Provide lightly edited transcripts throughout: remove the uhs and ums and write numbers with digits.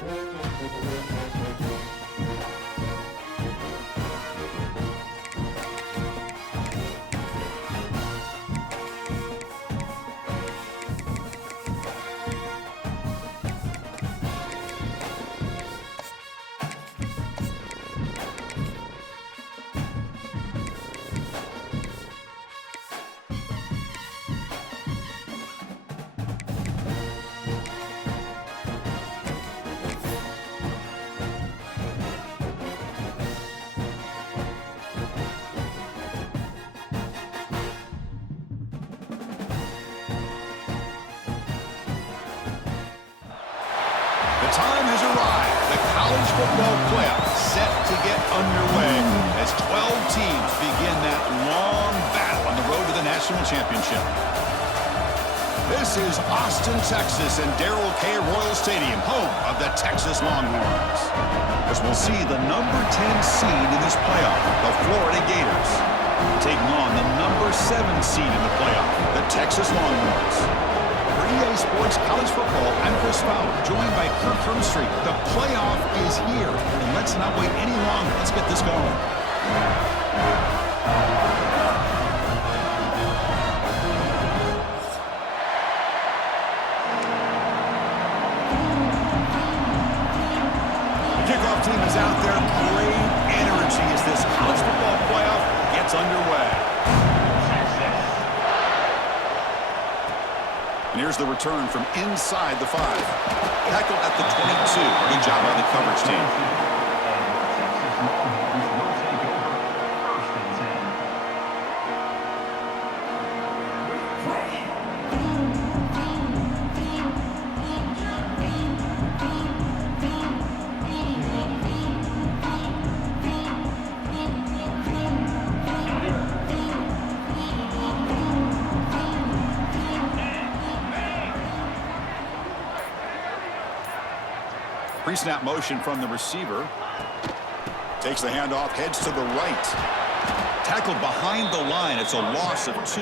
The time has arrived. The college football playoff set to get underway as 12 teams begin that long battle on the road to the national championship. This is Austin, Texas, and Darrell K. Royal Stadium, home of the Texas Longhorns. As we'll see the number 10 seed in this playoff, the Florida Gators, taking on the number 7 seed in the playoff, the Texas Longhorns. For EA Sports College Football, I'm Chris Fowler, joined by Kirk Hermstreet. The playoff is here, and let's not wait any longer. Let's get this going. The kickoff team is out there. Great energy as this college football playoff gets underway. And here's the return from inside the 5. Tackled at the 22. Good job by the coverage team. Pre-snap motion from the receiver. Takes the handoff, heads to the right. Tackled behind the line. It's a loss of 2.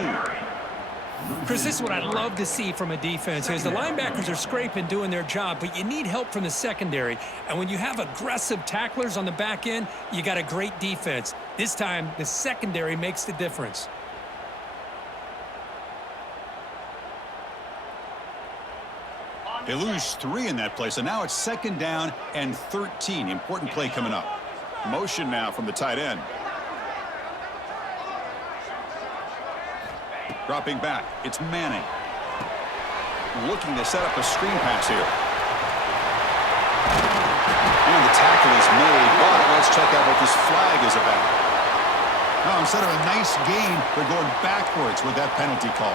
Chris, this is what I'd love to see from a defense. Is the linebackers are scraping, doing their job, but you need help from the secondary. And when you have aggressive tacklers on the back end, you got a great defense. This time, the secondary makes the difference. They lose 3 in that play, so now it's 2nd down and 13. Important play coming up. Motion now from the tight end. Dropping back, it's Manning. Looking to set up a screen pass here. And the tackle is made, but let's check out what this flag is about. Now, instead of a nice gain, they're going backwards with that penalty call.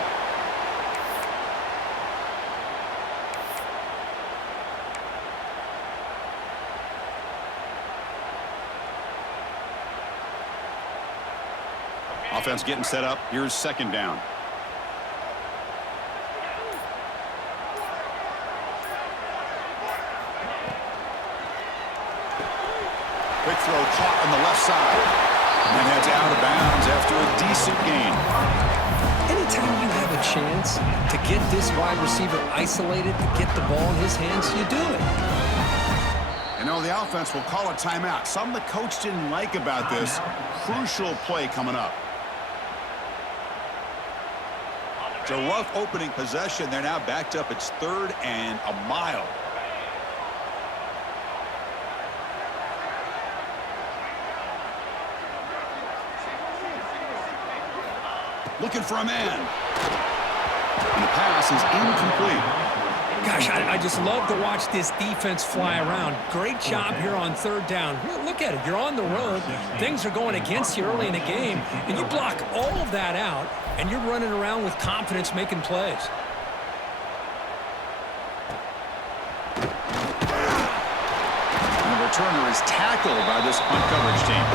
Offense getting set up. Here's 2nd down. Quick throw caught on the left side. And that's out of bounds after a decent gain. Anytime you have a chance to get this wide receiver isolated, to get the ball in his hands, you do it. And now the offense will call a timeout. Something the coach didn't like about this. Crucial play coming up. It's a rough opening possession. They're now backed up. It's 3rd and a mile. Looking for a man. And the pass is incomplete. Gosh, I just love to watch this defense fly around. Great job here on 3rd down. Look at it. You're on the road. Things are going against you early in the game, and you block all of that out, and you're running around with confidence making plays. And the returner is tackled by this punt coverage team.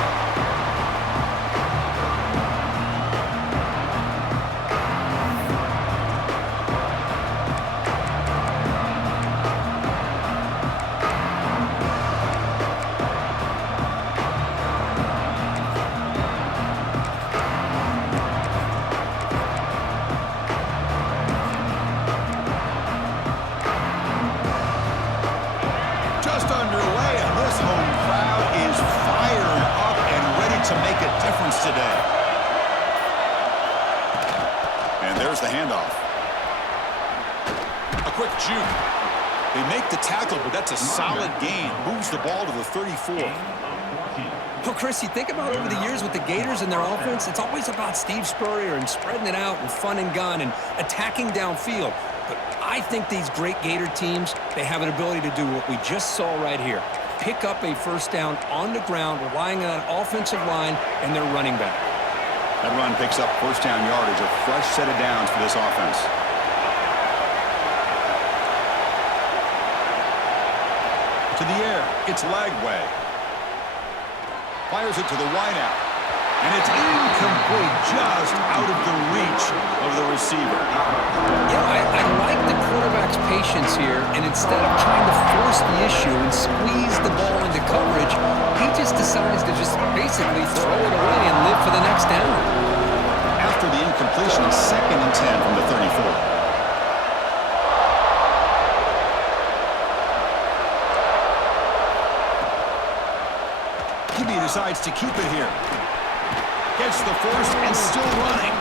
A quick juke. They make the tackle, but that's a solid gain. Moves the ball to the 34. Well, Chris, you think about over the years with the Gators and their offense, it's always about Steve Spurrier and spreading it out and fun and gun and attacking downfield. But I think these great Gator teams, they have an ability to do what we just saw right here. Pick up a first down on the ground, relying on an offensive line and their running back. That run picks up first down yardage, a fresh set of downs for this offense. To the air, it's Lagway. Fires it to the wideout. And it's incomplete, just out of the reach of the receiver. I like the quarterback's patience here, and instead of trying to force the issue and squeeze the ball into coverage, he just decides to just basically throw it away and live for the next down. After the incompletion, 2nd and 10 from the 34. Decides to keep it here. Gets the first and still running.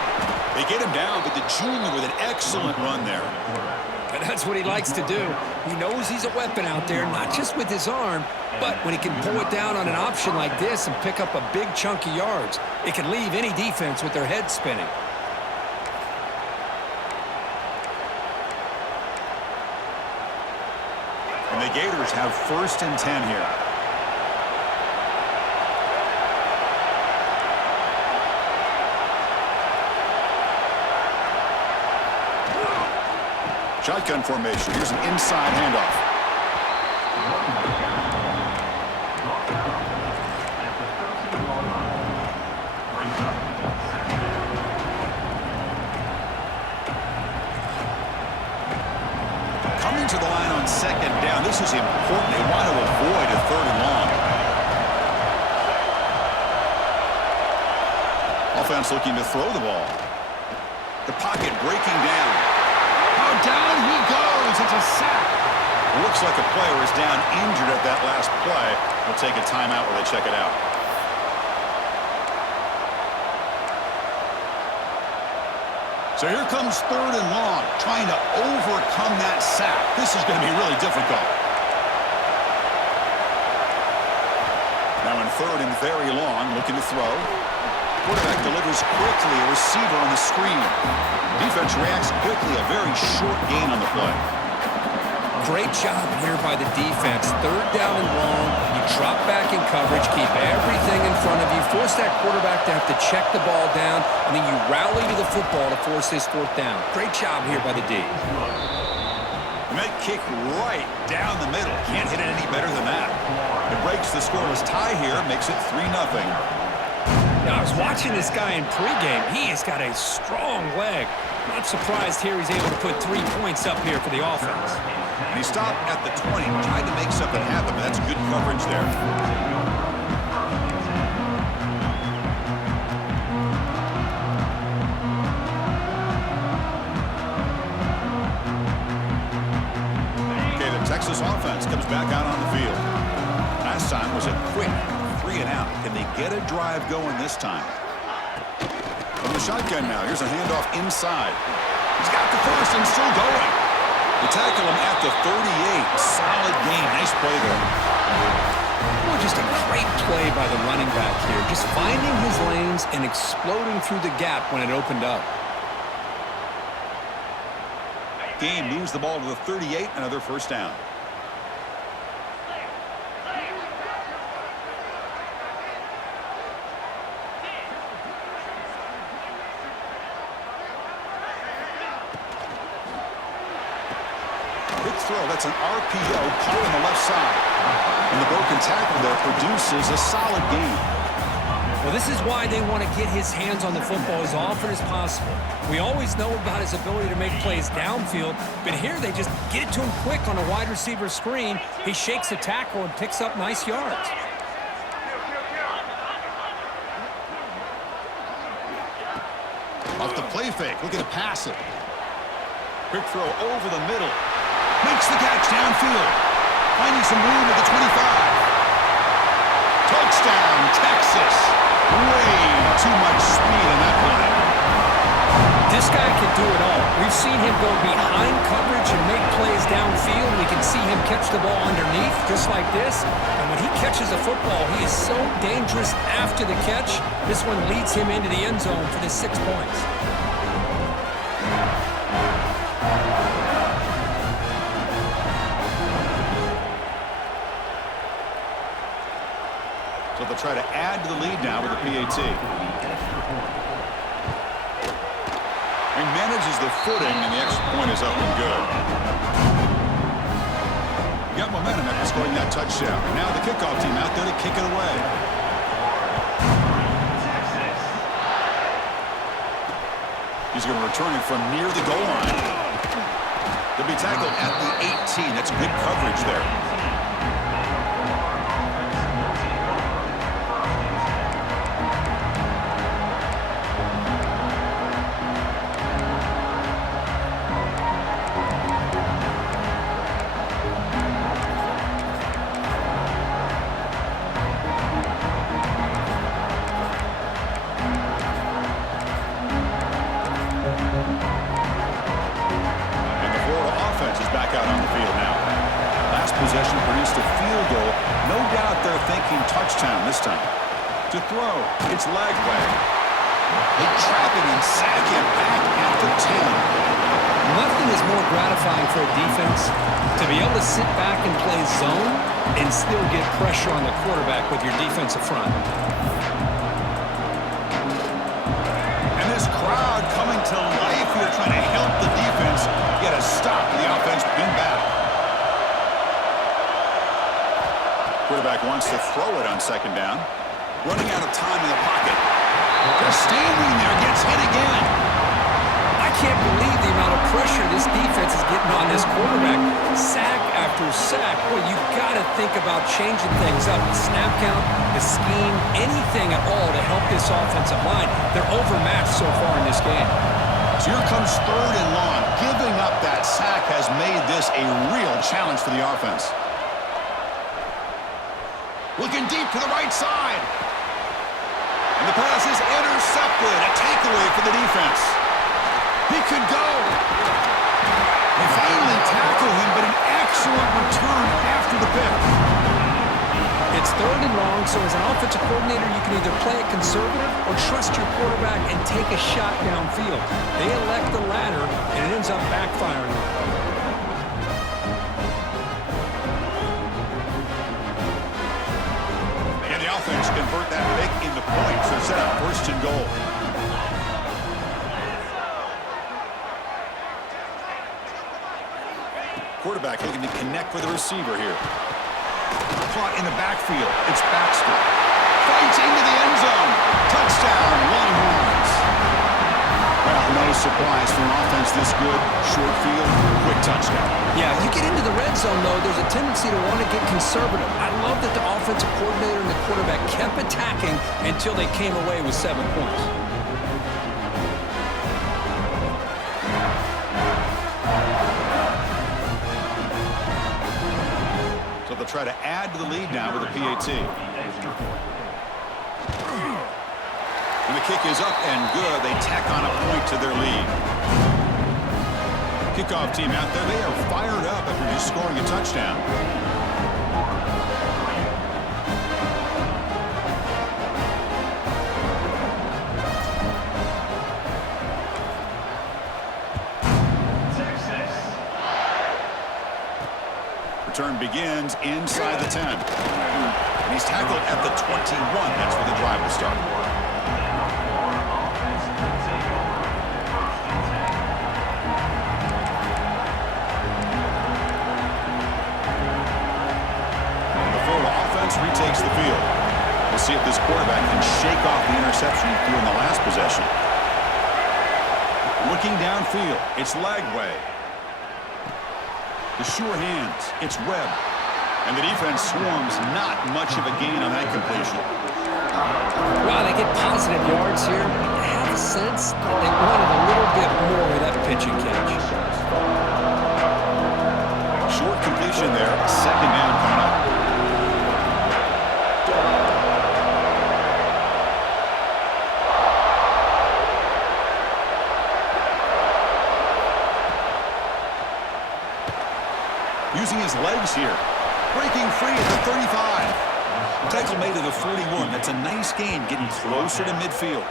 They get him down, but the junior with an excellent run there. And that's what he likes to do. He knows he's a weapon out there, not just with his arm, but when he can pull it down on an option like this and pick up a big chunk of yards, it can leave any defense with their head spinning. And the Gators have 1st and 10 here. Shotgun formation. Here's an inside handoff. Coming to the line on 2nd down. This is important. They want to avoid a 3rd and long. Offense looking to throw the ball. The pocket breaking down. Down he goes. It's a sack. It looks like a player is down injured at that last play. They'll take a timeout while they check it out. So here comes 3rd and long, trying to overcome that sack. This is going to be really difficult. Now in 3rd and very long, looking to throw. Quarterback delivers quickly, a receiver on the screen. Defense reacts quickly, a very short gain on the play. Great job here by the defense. 3rd down and long. You drop back in coverage, keep everything in front of you, force that quarterback to have to check the ball down, and then you rally to the football to force this 4th down. Great job here by the D. And that kick right down the middle. Can't hit it any better than that. It breaks the scoreless tie here, makes it 3-0. Now, I was watching this guy in pregame. He has got a strong leg. Not surprised here he's able to put 3 points up here for the offense. And he stopped at the 20, tried to make something happen, but that's good coverage there. Okay, the Texas offense comes back out on the field. Last time was a quick 3 and out. Can they get a drive going this time? From the shotgun now. Here's a handoff inside. He's got the first and still going. They tackle him at the 38. Solid gain. Nice play there. Well, just a great play by the running back here. Just finding his lanes and exploding through the gap when it opened up. Game moves the ball to the 38. Another first down. Throw. That's an RPO caught on the left side. And the broken tackle there produces a solid gain. Well, this is why they want to get his hands on the football as often as possible. We always know about his ability to make plays downfield, but here they just get it to him quick on a wide receiver screen. He shakes the tackle and picks up nice yards. Off the play fake, looking to pass it. Quick throw over the middle. Makes the catch downfield. Finding some room at the 25. Touchdown, Texas. Way too much speed in that play. This guy can do it all. We've seen him go behind coverage and make plays downfield. We can see him catch the ball underneath, just like this. And when he catches the football, he is so dangerous after the catch. This one leads him into the end zone for the 6 points. So they'll try to add to the lead now with the PAT. He manages the footing, and the extra point is up and good. Got momentum after scoring that touchdown. Now the kickoff team out there to kick it away. He's going to return it from near the goal line. They'll be tackled at the 18. That's good coverage there. Possession produced a field goal. No doubt they're thinking touchdown this time. To throw, it's Lagway. They trap him and sack him back at the 10. Nothing is more gratifying for a defense to be able to sit back and play zone and still get pressure on the quarterback with your defensive front. And this crowd coming to life here trying to help the defense get a stop. The offense being back. Quarterback wants to throw it on second down. Running out of time in the pocket. Just standing there, gets hit again. I can't believe the amount of pressure this defense is getting on this quarterback. Sack after sack. Well, you've got to think about changing things up. The snap count, the scheme, anything at all to help this offensive line. They're overmatched so far in this game. So here comes third and long. Giving up that sack has made this a real challenge for the offense. Looking deep to the right side. And the pass is intercepted. A takeaway for the defense. He could go. They finally tackle him, but an excellent return after the pick. It's third and long, so as an offensive coordinator, you can either play it conservative or trust your quarterback and take a shot downfield. They elect the latter, and it ends up backfiring. Offense convert that pick into points. They're set up first and goal. Quarterback looking to connect with the receiver here. Caught in the backfield. It's Baxter. Fights into the end zone. Touchdown, Longhorns. Well, no surprise for an offense this good. Short field, quick touchdown. Yeah, you get into the red zone, though, there's a tendency to want to get conservative. I love that the offensive coordinator and the quarterback kept attacking until they came away with 7 points. So they'll try to add to the lead now with a PAT. And the kick is up and good. They tack on a point to their lead. Kickoff team out there. They are fired up after just scoring a touchdown. Return begins inside the 10. And he's tackled at the 21. That's where the drive will start. Retakes the field. We'll see if this quarterback can shake off the interception he threw in the last possession. Looking downfield, it's Lagway. The sure hands, it's Webb. And the defense swarms, not much of a gain on that completion. Wow, they get positive yards here. I have a sense that they wanted a little bit more of that pitch and catch. Short completion there, second down coming up. Using his legs here. Breaking free at the 35. Tackle made at the 41. That's a nice gain, getting closer to midfield.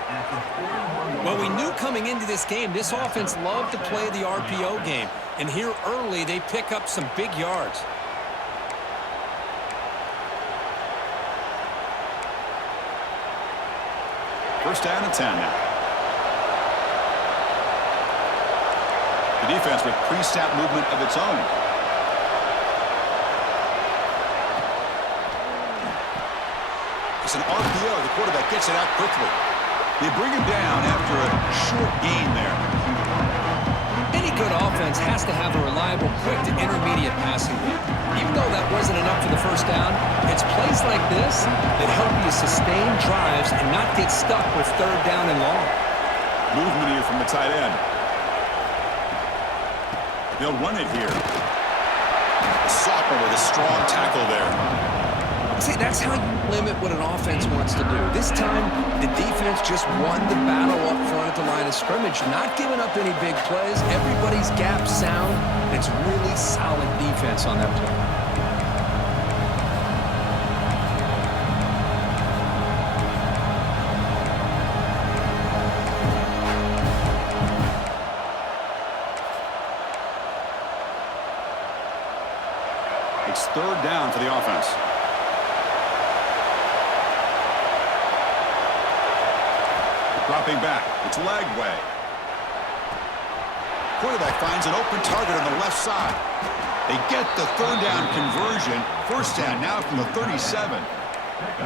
Well, we knew coming into this game, this offense loved to play the RPO game. And here early, they pick up some big yards. First down and 10 now. The defense with pre-snap movement of its own. It's an RPO. The quarterback gets it out quickly. They bring him down after a short gain there. Any good offense has to have a reliable, quick to intermediate passing game. Even though that wasn't enough for the first down, it's plays like this that help you sustain drives and not get stuck with third down and long. Movement here from the tight end. They'll run it here. Sophomore with a strong tackle there. See, that's how you limit what an offense wants to do. This time, the defense just won the battle up front at the line of scrimmage, not giving up any big plays. Everybody's gap sound. It's really solid defense on that play. It's third down for the offense. Dropping back. It's Lagway. Quarterback finds an open target on the left side. They get the third down conversion. First down now from the 37.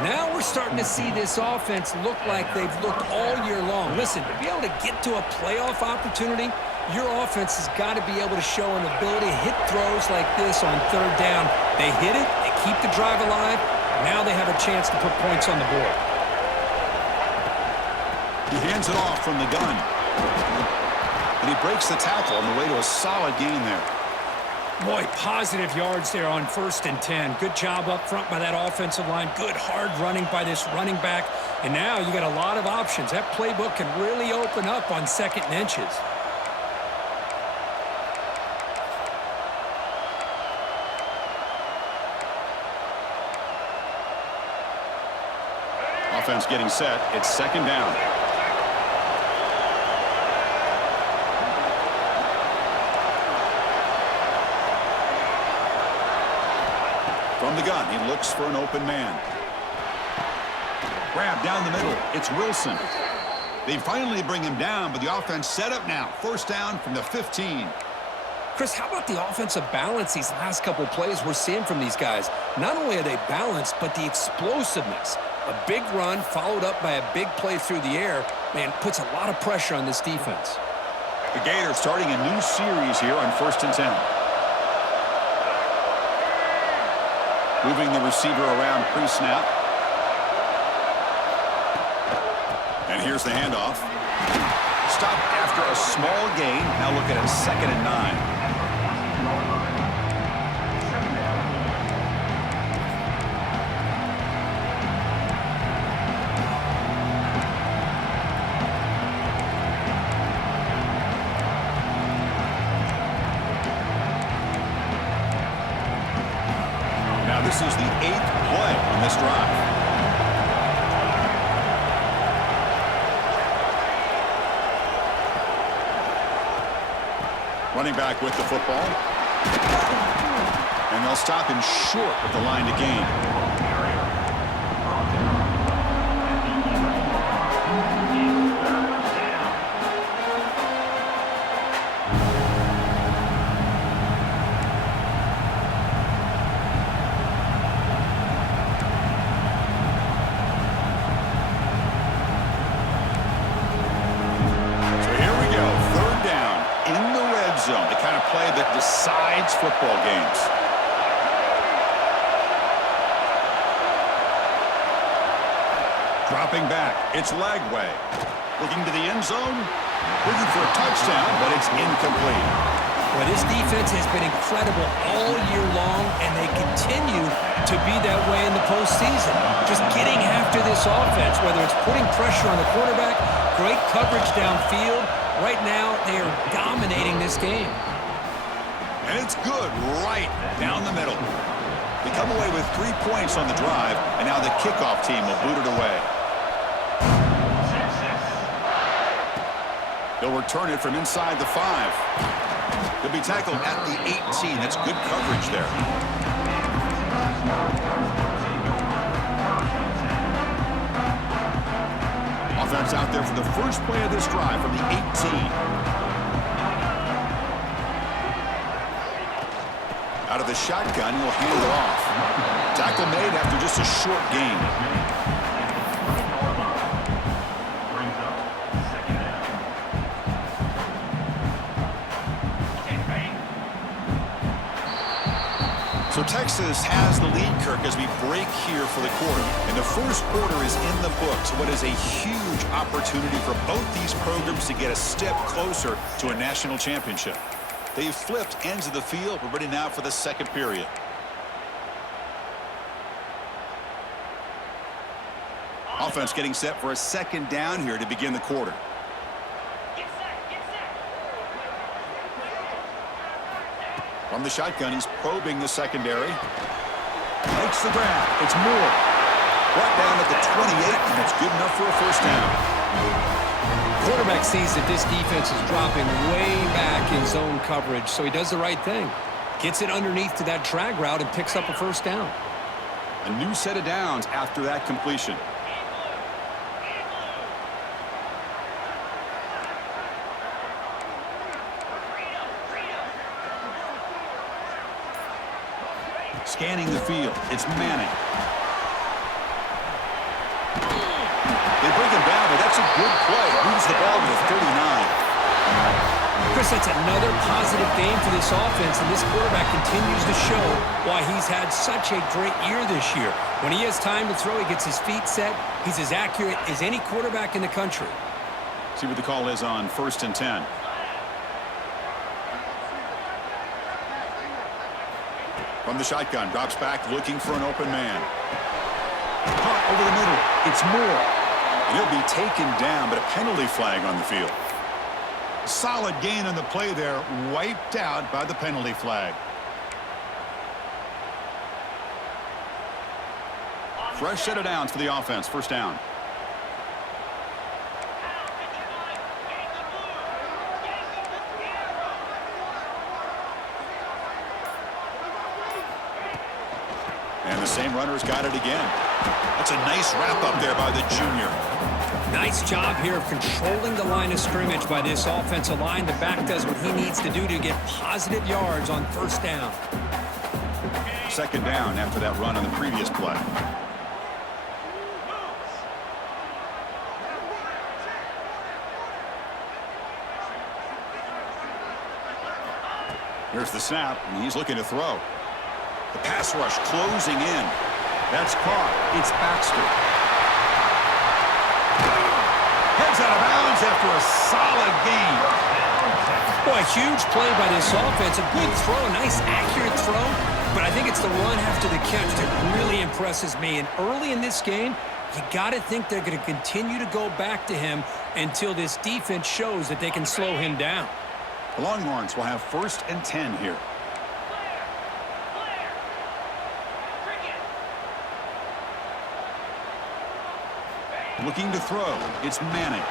Now we're starting to see this offense look like they've looked all year long. Listen, to be able to get to a playoff opportunity, your offense has got to be able to show an ability to hit throws like this on third down. They hit it, they keep the drive alive. Now they have a chance to put points on the board. He hands it off from the gun. And he breaks the tackle on the way to a solid gain there. Boy, positive yards there on 1st and 10. Good job up front by that offensive line. Good hard running by this running back. And now you got a lot of options. That playbook can really open up on 2nd and inches. Offense getting set. It's 2nd down. From the gun, he looks for an open man. Grab down the middle. It's Wilson. They finally bring him down, but the offense set up now. First down from the 15. Chris, how about the offensive balance these last couple plays we're seeing from these guys? Not only are they balanced, but the explosiveness. A big run followed up by a big play through the air, man, puts a lot of pressure on this defense. The Gators starting a new series here on 1st and 10. Moving the receiver around pre-snap. And here's the handoff. Stopped after a small gain. Now look at it, 2nd and 9. This is the 8th play on this drive. Running back with the football. And they'll stop him short with the line to gain. Zone, the kind of play that decides football games. Dropping back, it's Lagway. Looking to the end zone, looking for a touchdown, but it's incomplete. Well, this defense has been incredible all year long, and they continue to be that way in the postseason. Just getting after this offense, whether it's putting pressure on the quarterback, great coverage downfield. Right now, they are dominating this game. And it's good right down the middle. They come away with 3 points on the drive, and now the kickoff team will boot it away. They'll return it from inside the 5. They'll be tackled at the 18. That's good coverage there. Offense out there for the first play of this drive from the 18. Out of the shotgun, he'll hand it off. Tackle made after just a short gain. So Texas has the lead, Kirk, as we break here for the quarter. And the first quarter is in the books. What is a huge opportunity for both these programs to get a step closer to a national championship. They've flipped ends of the field. We're ready now for the second period. Offense getting set for a second down here to begin the quarter. From the shotgun, he's probing the secondary. Makes the grab. It's Moore. Brought down at the 28, and it's good enough for a first down. Quarterback sees that this defense is dropping way back in zone coverage, so he does the right thing. Gets it underneath to that drag route and picks up a first down. A new set of downs after that completion. Scanning the field, it's Manning. They bring him down, but that's a good play. Moves the ball to the 39. Chris, that's another positive game for this offense, and this quarterback continues to show why he's had such a great year this year. When he has time to throw, he gets his feet set. He's as accurate as any quarterback in the country. See what the call is on 1st and 10. From the shotgun, drops back looking for an open man. Caught over the middle. It's Moore. And he'll be taken down, but a penalty flag on the field. Solid gain on the play there, wiped out by the penalty flag. Fresh set of downs for the offense. First down. And the same runner's got it again. That's a nice wrap up there by the junior. Nice job here of controlling the line of scrimmage by this offensive line. The back does what he needs to do to get positive yards on first down. Second down after that run on the previous play. Here's the snap, and he's looking to throw. The pass rush closing in. That's caught. It's Baxter. Heads out of bounds after a solid gain. Boy, a huge play by this offense. A good throw, a nice accurate throw. But I think it's the run after the catch that really impresses me. And early in this game, you got to think they're going to continue to go back to him until this defense shows that they can slow him down. The Longhorns will have 1st and 10 here. Looking to throw. It's Manning.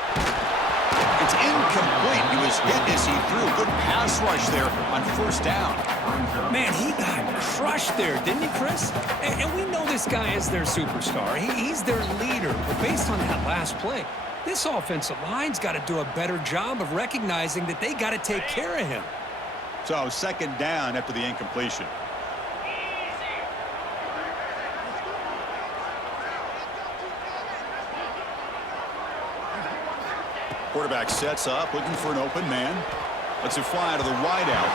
It's incomplete. He was hit as he threw. Good pass rush there on first down. Man, he got crushed there, didn't he, Chris? And we know this guy is their superstar. He's their leader. But based on that last play, this offensive line's got to do a better job of recognizing that they got to take care of him. So second down after the incompletion. Quarterback sets up, looking for an open man. Lets it fly to the wideout.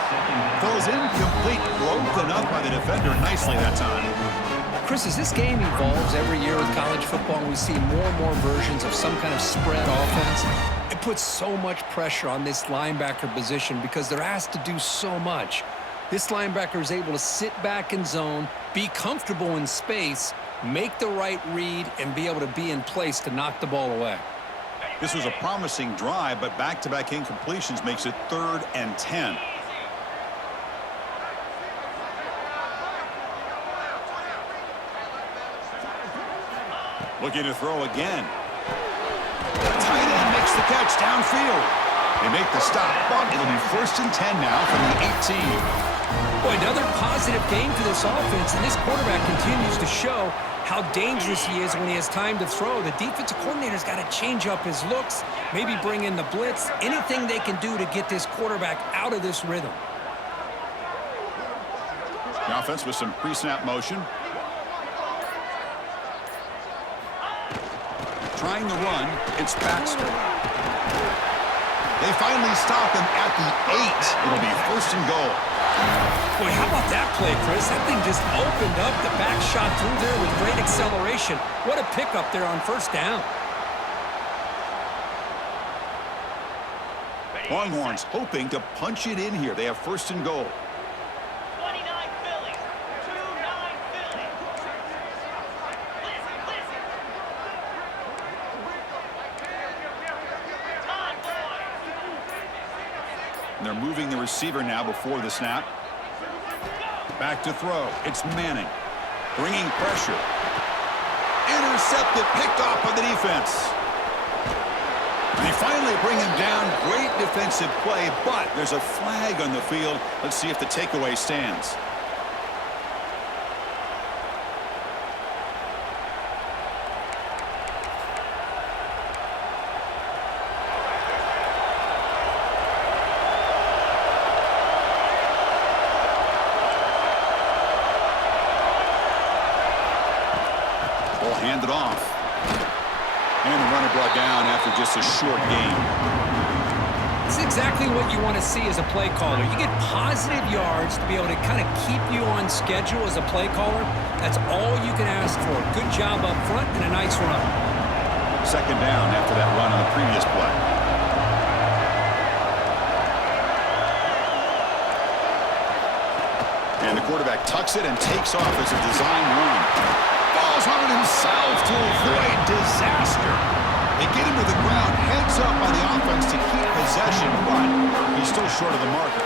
Throws incomplete, broken up by the defender nicely that time. Chris, as this game evolves every year with college football, we see more and more versions of some kind of spread offense. It puts so much pressure on this linebacker position because they're asked to do so much. This linebacker is able to sit back in zone, be comfortable in space, make the right read, and be able to be in place to knock the ball away. This was a promising drive, but back-to-back incompletions makes it 3rd and 10. Looking to throw again. The tight end makes the catch downfield. They make the stop, but it'll be 1st and 10 now from the 18. Boy, another positive game for this offense, and this quarterback continues to show how dangerous he is when he has time to throw. The defensive coordinator's got to change up his looks, maybe bring in the blitz, anything they can do to get this quarterback out of this rhythm. The offense with some pre-snap motion. Trying to run, it's Baxter. They finally stop him at the 8. It'll be 1st and goal. Boy, how about that play, Chris? That thing just opened up. The back shot through there with great acceleration. What a pickup there on 1st down. Longhorns hoping to punch it in here. They have 1st and goal. They're moving the receiver now before the snap. Back to throw. It's Manning. Bringing pressure. Intercepted, picked off by the defense. They finally bring him down. Great defensive play, but there's a flag on the field. Let's see if the takeaway stands. Handed off. And the runner brought down after just a short game. It's exactly what you want to see as a play caller. You get positive yards to be able to kind of keep you on schedule as a play caller. That's all you can ask for. Good job up front and a nice run. 2nd down after that run on the previous play. And the quarterback tucks it and takes off as a design run. Falls on it himself to avoid disaster. They get him to the ground, heads up on the offense to keep possession, but he's still short of the marker.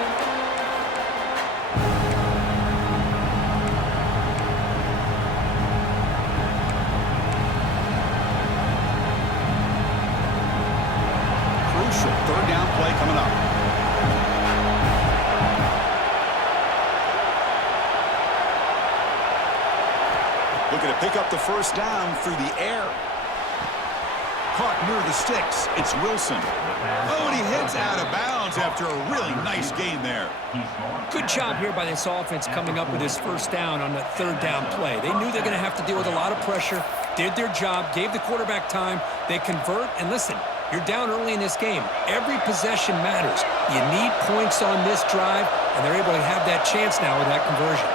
Crucial 3rd down play coming up. Looking to pick up the 1st down through the air. Caught near the sticks. It's Wilson. Oh, and he heads out of bounds after a really nice gain there. Good job here by this offense coming up with his 1st down on the 3rd down play. They knew they're going to have to deal with a lot of pressure, did their job, gave the quarterback time. They convert, and listen, you're down early in this game. Every possession matters. You need points on this drive, and they're able to have that chance now with that conversion.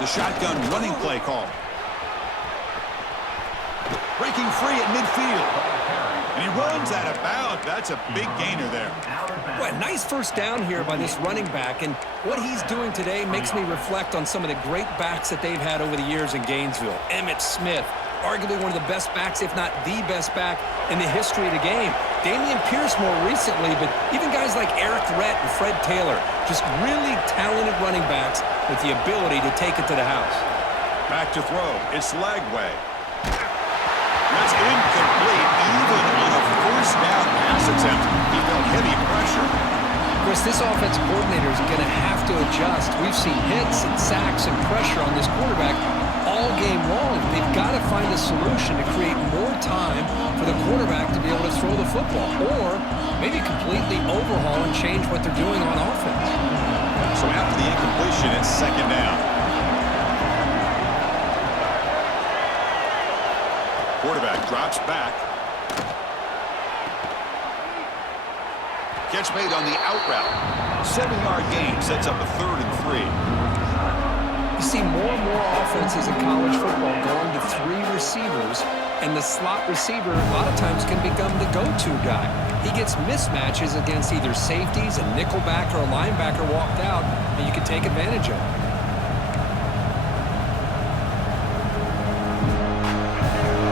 The shotgun running play call. Breaking free at midfield. And he runs out of bounds. That's a big gainer there. Well, nice 1st down here by this running back. And what he's doing today makes me reflect on some of the great backs that they've had over the years in Gainesville. Emmitt Smith, arguably one of the best backs, if not the best back in the history of the game. Damian Pierce more recently, but even guys like Eric Rhett and Fred Taylor, just really talented running backs with the ability to take it to the house. Back to throw. It's Lagway. That's incomplete. Even on a 1st down pass attempt, he felt heavy pressure. Chris, this offensive coordinator is going to have to adjust. We've seen hits and sacks and pressure on this quarterback all game long. They've got to find a solution to create more time for the quarterback to be able to throw the football, or maybe completely overhaul and change what they're doing on offense. So after the incompletion, it's 2nd down. Quarterback drops back. Catch made on the out route. 7-yard gain sets up a 3rd and 3. You see more and more offenses in college football going to 3 receivers, and the slot receiver a lot of times can become the go-to guy. He gets mismatches against either safeties, a nickelback, or a linebacker walked out, and you can take advantage of it.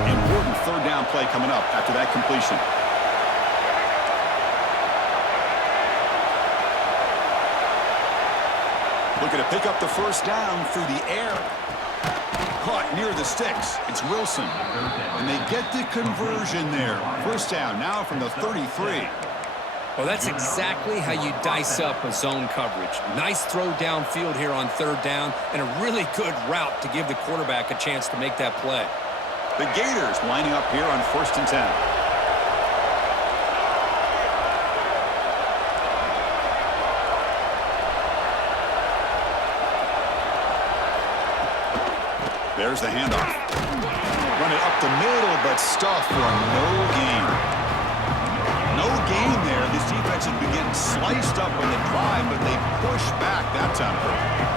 Important 3rd down play coming up after that completion. looking to pick up the first down through the air. Caught near the sticks. It's Wilson. And they get the conversion there. First down now from the 33. Well, that's exactly how you dice up a zone coverage. Nice throw downfield here on third down, and a really good route to give the quarterback a chance to make that play. The Gators lining up here on 1st and 10. There's the handoff. Run it up the middle, but stuffed for no gain. No gain there. This defense has been getting sliced up on the drive, but they push back that time.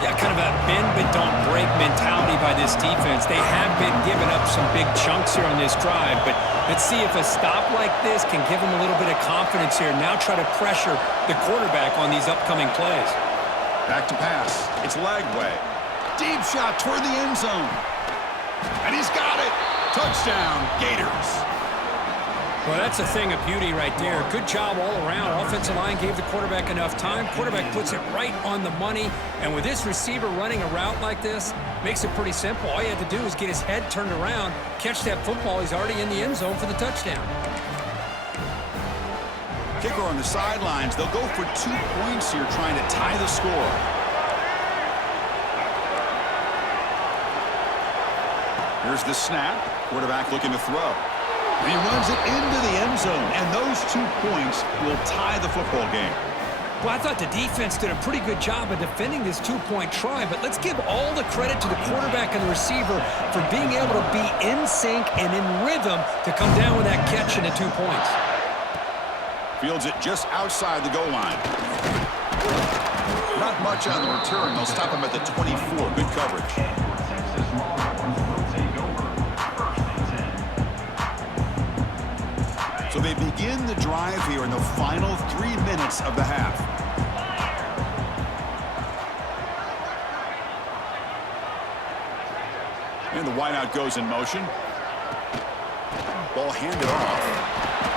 Yeah, kind of a bend but don't break mentality by this defense. They have been giving up some big chunks here on this drive, but let's see if a stop like this can give them a little bit of confidence here. Now try to pressure the quarterback on these upcoming plays. Back to pass. It's Lagway. Deep shot toward the end zone. And he's got it. Touchdown, Gators. Well, that's a thing of beauty right there. Good job all around. Offensive line gave the quarterback enough time. Quarterback puts it right on the money. And with this receiver running a route like this, makes it pretty simple. All you have to do is get his head turned around, catch that football. He's already in the end zone for the touchdown. Kicker on the sidelines. They'll go for 2 points here, trying to tie the score. Here's the snap. Quarterback looking to throw. He runs it into the end zone, and those 2 points will tie the football game. Well, I thought the defense did a pretty good job of defending this 2-point try, but let's give all the credit to the quarterback and the receiver for being able to be in sync and in rhythm to come down with that catch and the 2 points. Fields it just outside the goal line. Not much on the return. They'll stop him at the 24. Good coverage. So they begin the drive here in the final 3 minutes of the half. And the wideout goes in motion. Ball handed off.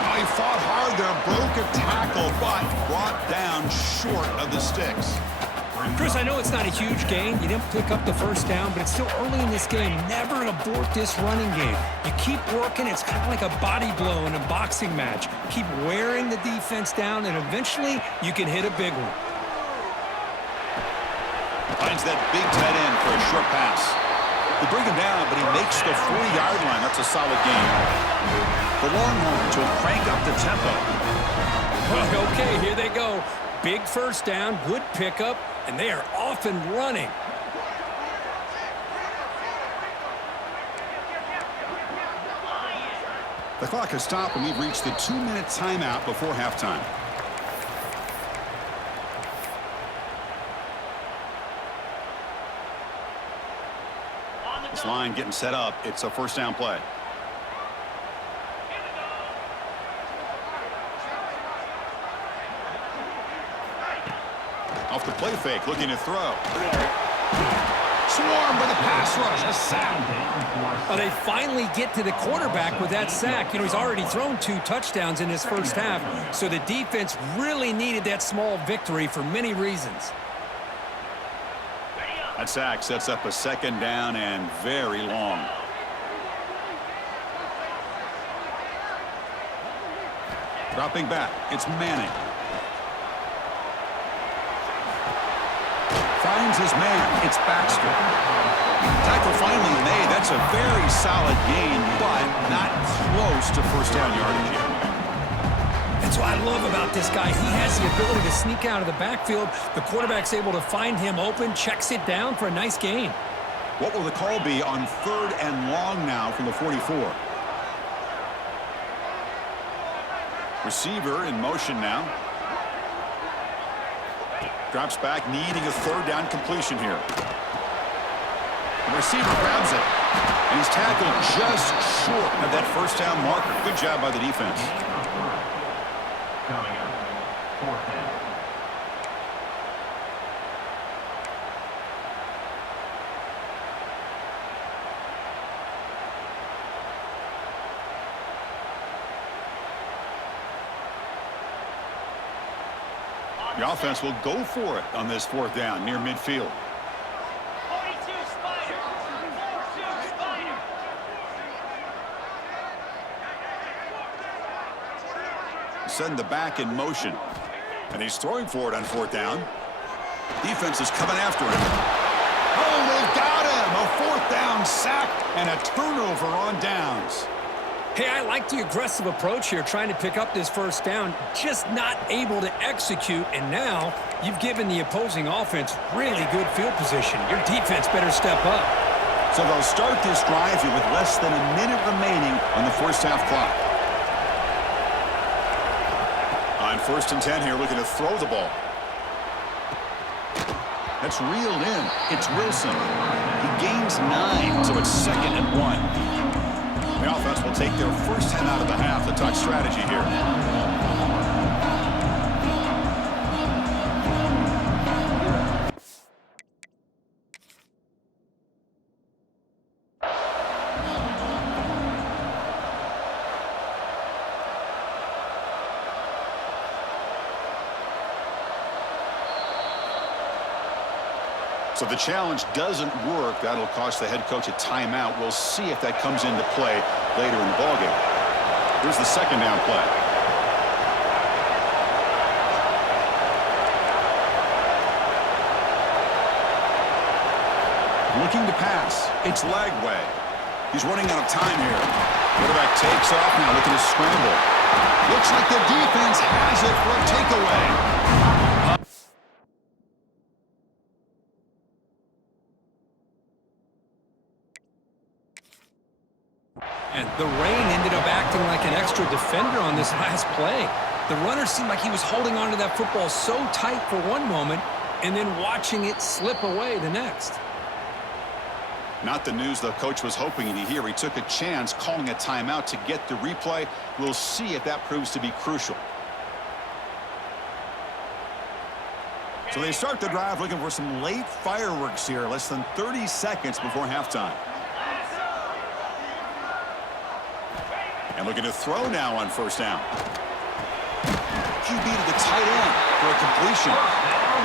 Oh, he fought hard there, broke a tackle, but brought down short of the sticks. Chris, I know it's not a huge gain. You didn't pick up the first down, but it's still early in this game. Never abort this running game. You keep working. It's kind of like a body blow in a boxing match. Keep wearing the defense down, and eventually you can hit a big one. Finds that big tight end for a short pass. They bring him down, but he makes the 40-yard line. That's a solid gain. The Longhorns will crank up the tempo. Well, okay, here they go. Big first down, good pickup, and they are off and running. The clock has stopped, and we've reached the 2-minute timeout before halftime. This line getting set up. It's a first down play. Off the play fake, looking to throw. Swarmed with a pass rush, a sack. Well, they finally get to the quarterback with that sack. You know, he's already thrown 2 touchdowns in his first half, so the defense really needed that small victory for many reasons. That sack sets up a second down and very long. Dropping back, it's Manning. Finds his man. It's Baxter. Tackle finally made. That's a very solid gain, but not close to first down yardage yet. That's what I love about this guy. He has the ability to sneak out of the backfield. The quarterback's able to find him open, checks it down for a nice gain. What will the call be on 3rd and long now from the 44? Receiver in motion now. Drops back, needing a 3rd down completion here. The receiver grabs it, and he's tackled just short of that first down marker. Good job by the defense. Coming up, 4th down. The offense will go for it on this 4th down near midfield. Send the back in motion. And he's throwing for it on 4th down. Defense is coming after him. Oh, they've got him! A 4th down sack and a turnover on downs. Hey, I like the aggressive approach here, trying to pick up this 1st down, just not able to execute, and now you've given the opposing offense really good field position. Your defense better step up. So they'll start this drive here with less than a minute remaining on the first half clock. On 1st and 10 here, looking to throw the ball. That's reeled in. It's Wilson. He gains 9, so it's 2nd and 1. The offense will take their first 10 out of the half. The touch strategy here. So the challenge doesn't work. That'll cost the head coach a timeout. We'll see if that comes into play later in the ballgame. Here's the 2nd down play. Looking to pass. It's Lagway. He's running out of time here. Quarterback takes off now, looking to scramble. Looks like the defense has it for a takeaway. And the rain ended up acting like an extra defender on this last play. The runner seemed like he was holding onto that football so tight for one moment and then watching it slip away the next. Not the news the coach was hoping to hear. He took a chance calling a timeout to get the replay. We'll see if that proves to be crucial. So they start the drive looking for some late fireworks here. Less than 30 seconds before halftime. And looking to throw now on 1st down. QB to the tight end for a completion.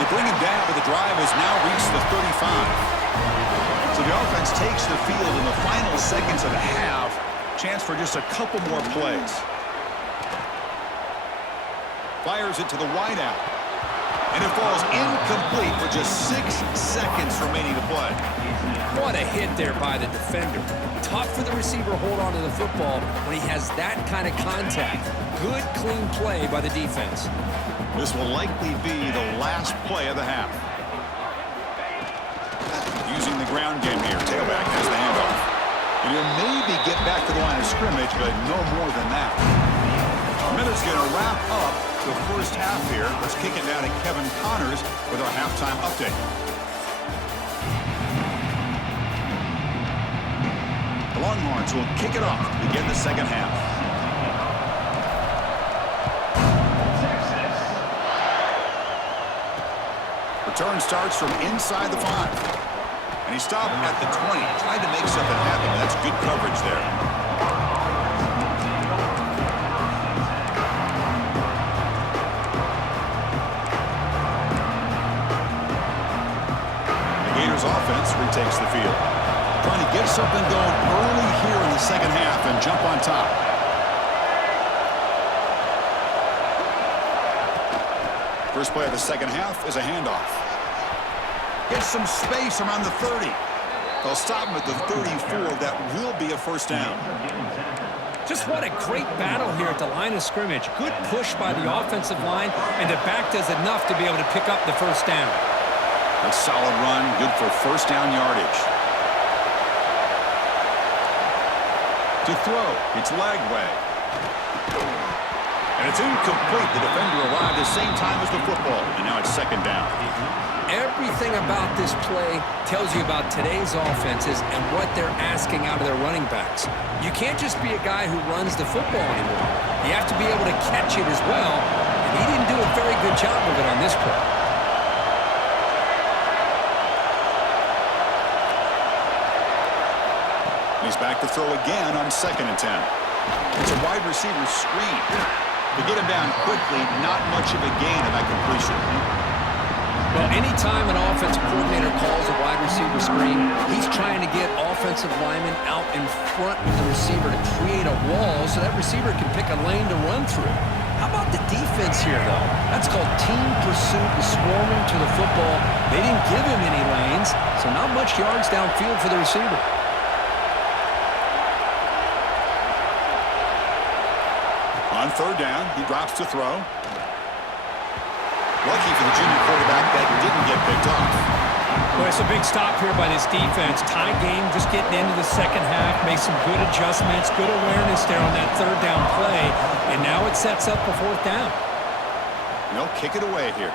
They bring him down, but the drive has now reached the 35. So the offense takes the field in the final seconds of the half. Chance for just a couple more plays. Fires it to the wideout. And it falls incomplete with just 6 seconds remaining to play. What a hit there by the defender. Tough for the receiver to hold on to the football when he has that kind of contact. Good, clean play by the defense. This will likely be the last play of the half. Using the ground game here. Tailback has the handoff. And he'll maybe get back to the line of scrimmage, but no more than that. Minute's going to wrap up the first half here. Let's kick it down to Kevin Connors with our halftime update. The Longhorns will kick it off to begin the second half. Return starts from inside the 5. And he stopped at the 20. Tried to make something happen. That's good coverage there. Offense retakes the field. Trying to get something going early here in the second half and jump on top. First play of the second half is a handoff. Gets some space around the 30. They'll stop him at the 34. That will be a 1st down. Just what a great battle here at the line of scrimmage. Good push by the offensive line, and the back does enough to be able to pick up the 1st down. A solid run, good for 1st down yardage. To throw, it's Lagway. And it's incomplete. The defender arrived at the same time as the football, and now it's 2nd down. Everything about this play tells you about today's offenses and what they're asking out of their running backs. You can't just be a guy who runs the football anymore. You have to be able to catch it as well, and he didn't do a very good job of it on this play. He's back to throw again on 2nd and 10. It's a wide receiver screen. To get him down quickly, not much of a gain of that completion. Well, anytime an offensive coordinator calls a wide receiver screen, he's trying to get offensive linemen out in front of the receiver to create a wall so that receiver can pick a lane to run through. How about the defense here, though? That's called team pursuit and swarming to the football. They didn't give him any lanes, so not much yards downfield for the receiver. On third down, he drops to throw. Lucky for the junior quarterback that didn't get picked off. Well, it's a big stop here by this defense. Tie game, just getting into the second half, make some good adjustments, good awareness there on that third down play, and now it sets up a fourth down. They'll kick it away here.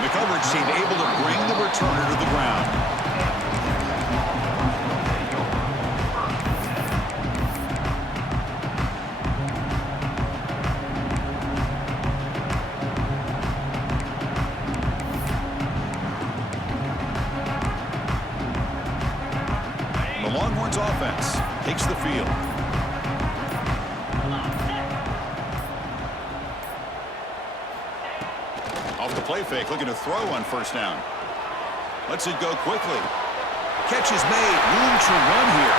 The coverage team able to bring the returner to the ground. Longhorns offense takes the field. Off the play fake, looking to throw on first down. Lets it go quickly. Catch is made. Room to run here.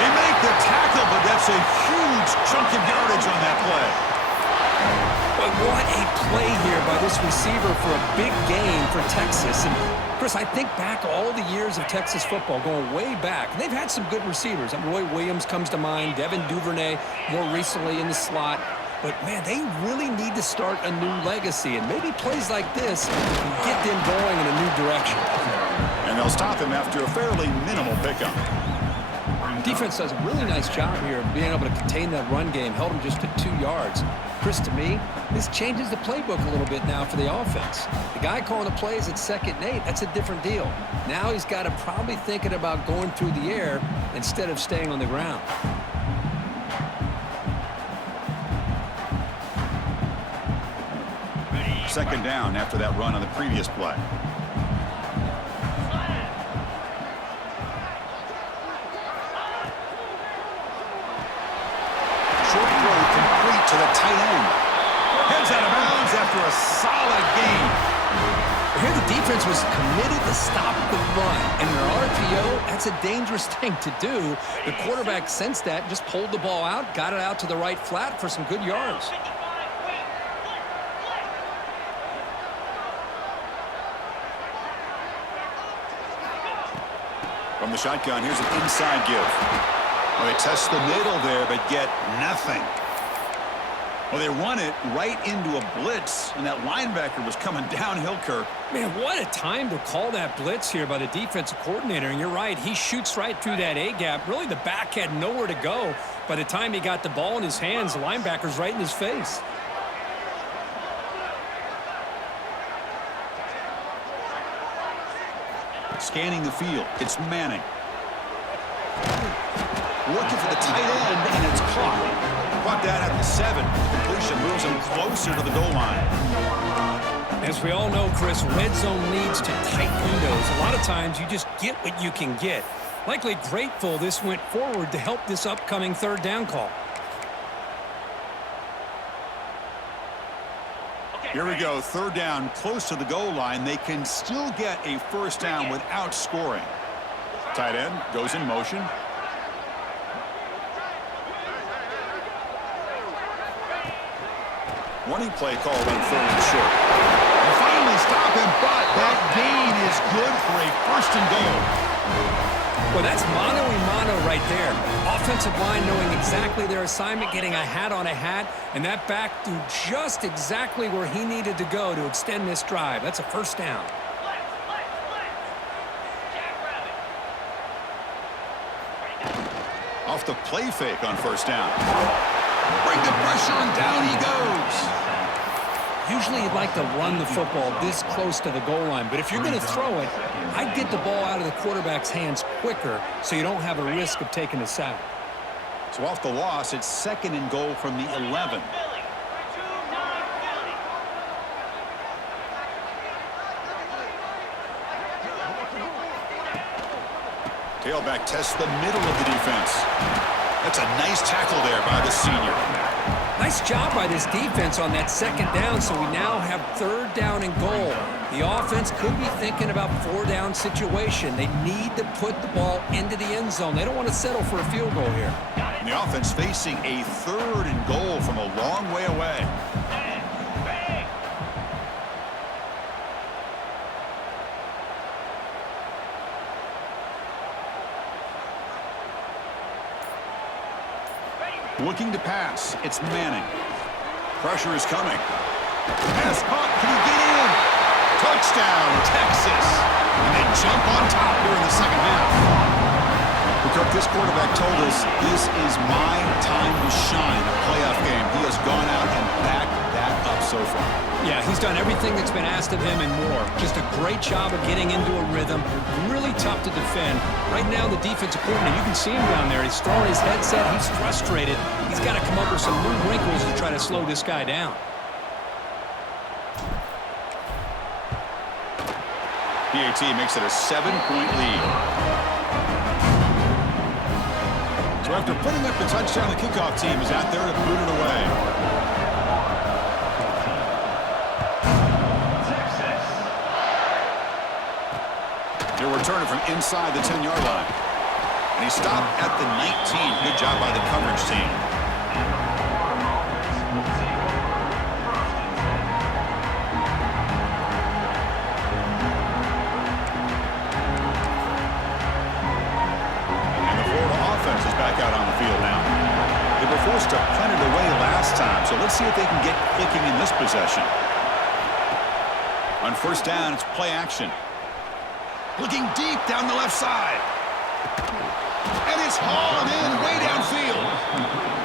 They make the tackle, but that's a huge chunk of yardage on that play. But what a play here by this receiver for a big gain for Texas. And Chris, I think back all the years of Texas football, going way back. They've had some good receivers. Roy Williams comes to mind, Devin Duvernay more recently in the slot. But, man, they really need to start a new legacy. And maybe plays like this can get them going in a new direction. And they'll stop him after a fairly minimal pickup. Defense does a really nice job here of being able to contain that run game, held him just to 2 yards. Chris, to me, this changes the playbook a little bit now for the offense. The guy calling the plays at 2nd and 8, that's a different deal. Now he's got to probably thinking about going through the air instead of staying on the ground. Second down after that run on the previous play. Short throw complete to the tight end. Heads out of bounds after a solid gain. Here the defense was committed to stop the run. And in an RPO, that's a dangerous thing to do. The quarterback sensed that, just pulled the ball out, got it out to the right flat for some good yards. From the shotgun, here's an inside give. Well, they test the middle there, but get nothing. Well, they run it right into a blitz, and that linebacker was coming downhill, Kirk. Man, what a time to call that blitz here by the defensive coordinator. And you're right, he shoots right through that A-gap. Really, the back had nowhere to go. By the time he got the ball in his hands, the linebacker's right in his face. Scanning the field, it's Manning. Looking for the tight end, and it's caught. Brought down at the 7. Completion moves him closer to the goal line. As we all know, Chris, red zone leads to tight windows. A lot of times you just get what you can get. Likely grateful this went forward to help this upcoming third down call. Here we go, third down, close to the goal line. They can still get a first down without scoring. Tight end goes in motion. Running play called on third and short. And finally stop him, but that gain is good for a first and goal. Well, that's mano-a-mano right there. Offensive line knowing exactly their assignment, getting a hat on a hat, and that back threw just exactly where he needed to go to extend this drive. That's a first down. Off the play fake on first down. Bring the pressure, and down he goes. Usually you'd like to run the football this close to the goal line, but if you're going to throw it, I'd get the ball out of the quarterback's hands quicker so you don't have a risk of taking a sack. So off the loss, it's second and goal from the 11. Tailback tests the middle of the defense. That's a nice tackle there by the senior. Nice job by this defense on that second down, so we now have third down and goal. The offense could be thinking about four-down situation. They need to put the ball into the end zone. They don't want to settle for a field goal here. And the offense facing a third and goal from a long way away. Looking to pass. It's Manning. Pressure is coming. Pass caught. Can he get in? Touchdown, Texas. And they jump on top here in the second half. Cook, this quarterback told us this is my time to shine, a playoff game. He has gone out and backed that up so far. Yeah, he's done everything that's been asked of him and more. Just a great job of getting into a rhythm. Really tough to defend. Right now, the defensive coordinator, you can see him down there. He's throwing his headset. He's frustrated. He's got to come up with some new wrinkles to try to slow this guy down. PAT makes it a 7-point lead. So after putting up the touchdown, the kickoff team is out there to boot it away. He'll return it from inside the 10-yard line. And he stopped at the 19. Good job by the coverage team. Back out on the field now. They were forced to punt it away last time, so let's see if they can get clicking in this possession. On first down, it's play action. Looking deep down the left side. And it's hauled in way downfield.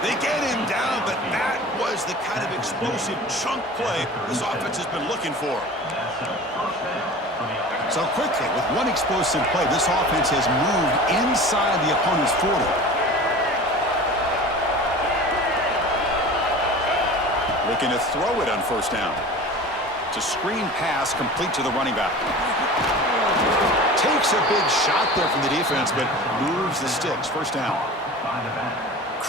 They get him down, but that was the kind of explosive chunk play this offense has been looking for. So quickly, with one explosive play, this offense has moved inside the opponent's 40. Looking to throw it on first down. It's a screen pass complete to the running back. Takes a big shot there from the defense, but moves the sticks. First down.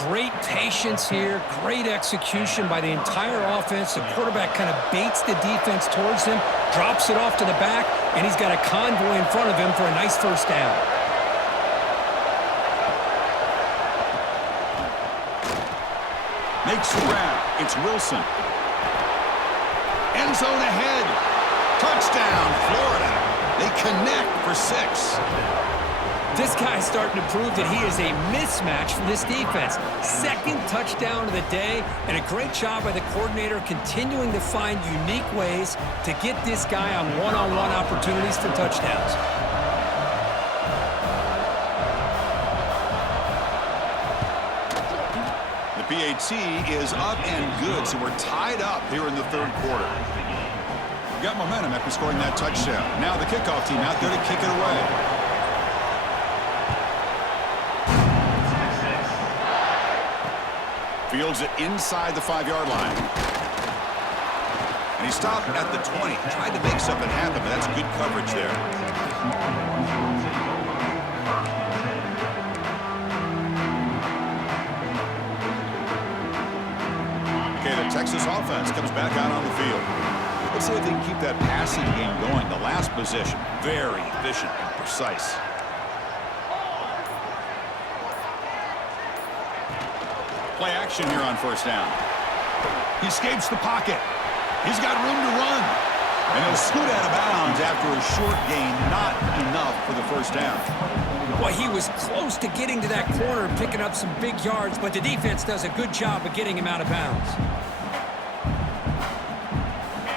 Great patience here. Great execution by the entire offense. The quarterback kind of baits the defense towards him, drops it off to the back, and he's got a convoy in front of him for a nice first down. Makes the grab. It's Wilson. End zone ahead. Touchdown, Florida. They connect for 6. This guy's starting to prove that he is a mismatch for this defense. Second touchdown of the day, and a great job by the coordinator continuing to find unique ways to get this guy on one-on-one opportunities for touchdowns. The PAT is up and good, so we're tied up here in the third quarter. We got momentum after scoring that touchdown. Now the kickoff team out there to kick it away. Fields it inside the 5-yard line. And he stopped at the 20. Tried to make something happen, but that's good coverage there. Okay, the Texas offense comes back out on the field. Let's see if they can keep that passing game going. The last possession, very efficient and precise. Play action here on first down. He escapes the pocket. He's got room to run. And he'll scoot out of bounds after a short gain. Not enough for the first down. Well, he was close to getting to that corner, picking up some big yards, but the defense does a good job of getting him out of bounds.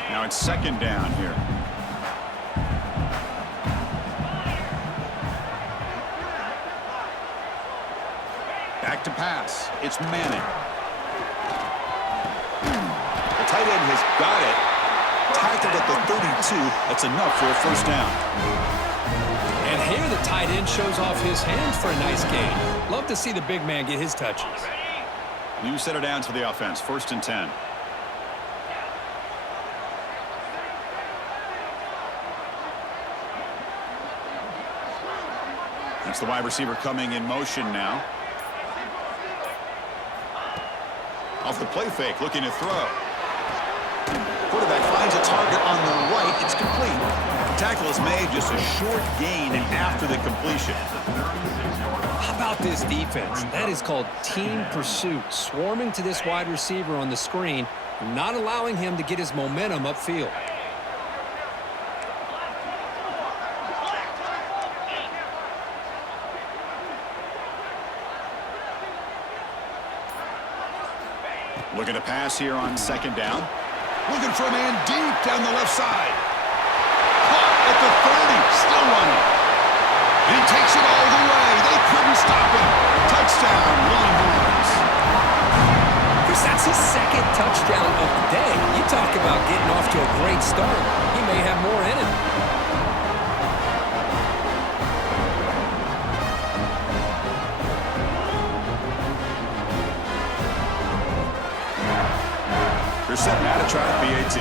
Now it's second down here. Back to pass. It's Manning. The tight end has got it. Tackled at the 32. That's enough for a first down. And here the tight end shows off his hands for a nice gain. Love to see the big man get his touches. You set it down to the offense. First and 10. That's the wide receiver coming in motion now. Off the play fake, looking to throw. Quarterback finds a target on the right. It's complete. The tackle is made, just a short gain after the completion. How about this defense? That is called team pursuit. Swarming to this wide receiver on the screen, not allowing him to get his momentum upfield. Looking to pass here on second down. Looking for a man deep down the left side. Caught at the 30, still running. And he takes it all the way. They couldn't stop him. Touchdown, Longhorns. Chris, that's his second touchdown of the day. You talk about getting off to a great start. He may have more in him. They're setting out to try the PAT.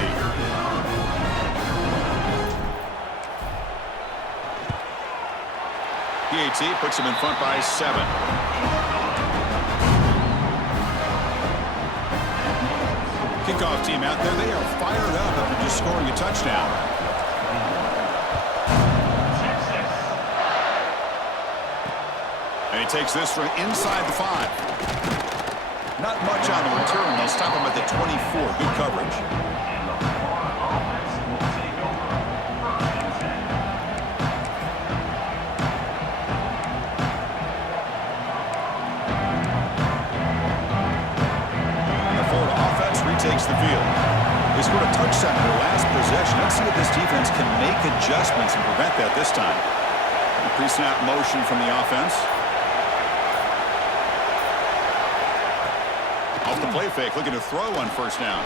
PAT puts him in front by 7. Kickoff team out there. They are fired up after just scoring a touchdown. And he takes this from inside the 5. Not much on the return. They'll stop him at the 24. Good coverage. The Florida offense retakes the field. They scored a touchdown in their last possession. Let's see if this defense can make adjustments and prevent that this time. Pre-snap motion from the offense. Off the play fake, looking to throw on first down.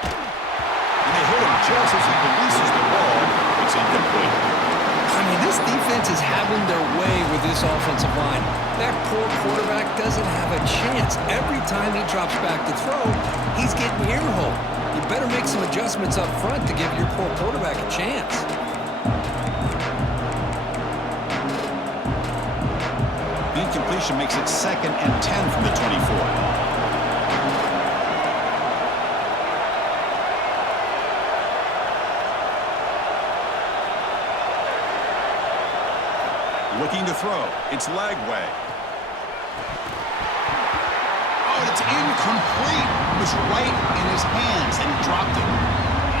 And they hit him just as he releases the ball. It's incomplete. I mean, this defense is having their way with this offensive line. That poor quarterback doesn't have a chance. Every time he drops back to throw, he's getting ear-hole. You better make some adjustments up front to give your poor quarterback a chance. The incompletion makes it 2nd and 10 from the 24. Looking to throw. It's Lagway. Oh, and it's incomplete. It was right in his hands, and he dropped it.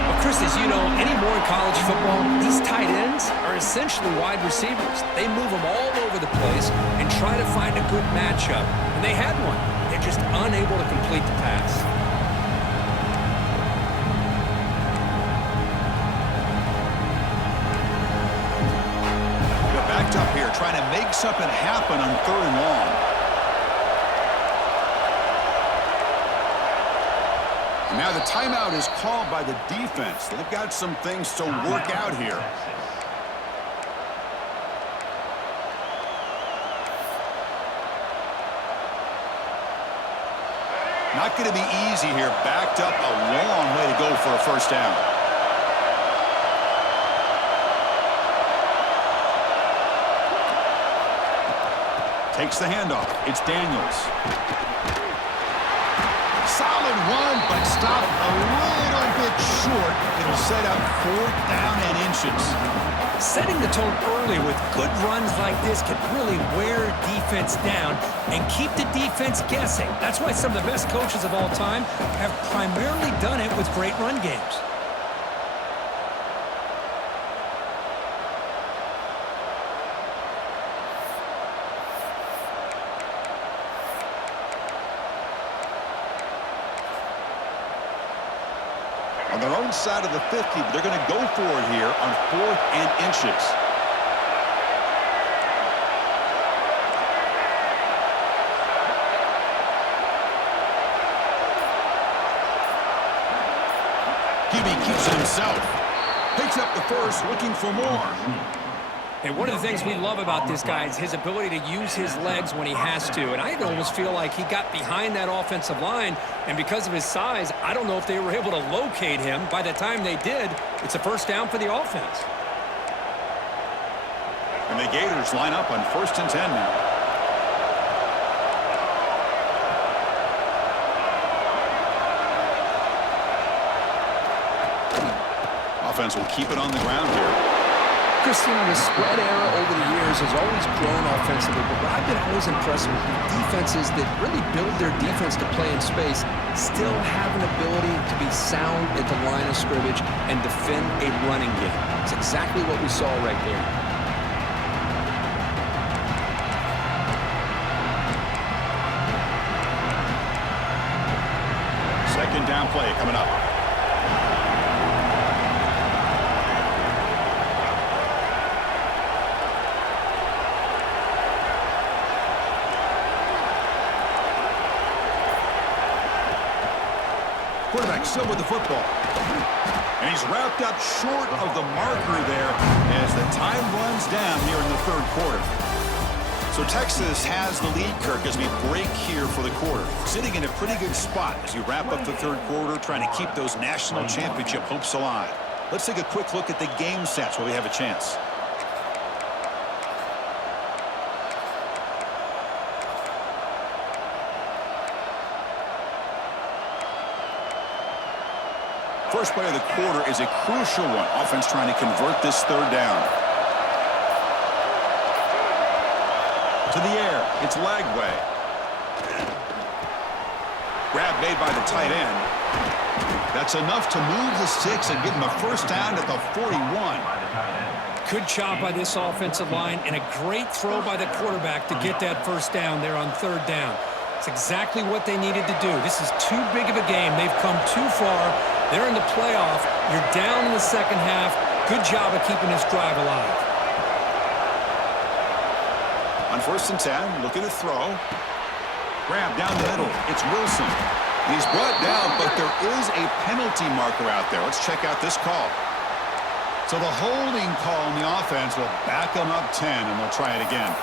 Well, Chris, as you know, anymore in college football, these tight ends are essentially wide receivers. They move them all over the place and try to find a good matchup. And they had one. They're just unable to complete the pass. Up here trying to make something happen on 3rd and long. And now the timeout is called by the defense. They've got some things to work out here. Not going to be easy here. Backed up a long way to go for a first down. Takes the handoff. It's Daniels. Solid run, but stopped a little bit short. It'll set up 4th down and inches. Setting the tone early with good runs like this can really wear defense down and keep the defense guessing. That's why some of the best coaches of all time have primarily done it with great run games. On their own side of the 50, but they're going to go for it here on 4th and inches. QB keeps it himself. Picks up the first, looking for more. And one of the things we love about this guy is his ability to use his legs when he has to. And I almost feel like he got behind that offensive line, and because of his size, I don't know if they were able to locate him. By the time they did, it's a first down for the offense. And the Gators line up on 1st and 10 now. offense will keep it on the ground here. Christian, the spread era over the years has always grown offensively, but what I've been always impressed with defenses that really build their defense to play in space still have an ability to be sound at the line of scrimmage and defend a running game. It's exactly what we saw right there. Second down play coming up. Quarterback still with the football. And he's wrapped up short of the marker there as the time runs down here in the third quarter. So Texas has the lead, Kirk, as we break here for the quarter. Sitting in a pretty good spot as you wrap up the third quarter, trying to keep those national championship hopes alive. Let's take a quick look at the game stats while we have a chance. First play of the quarter is a crucial one. Offense trying to convert this third down. To the air. It's Lagway. Grab made by the tight end. That's enough to move the sticks and give him a first down at the 41. Good job by this offensive line and a great throw by the quarterback to get that first down there on third down. It's exactly what they needed to do. This is too big of a game. They've come too far. They're in the playoff. You're down in the second half. Good job of keeping this drive alive. On 1st and 10, looking to throw. Grab down the middle. It's Wilson. He's brought down, but there is a penalty marker out there. Let's check out this call. So the holding call on the offense will back them up 10, and they'll try it again.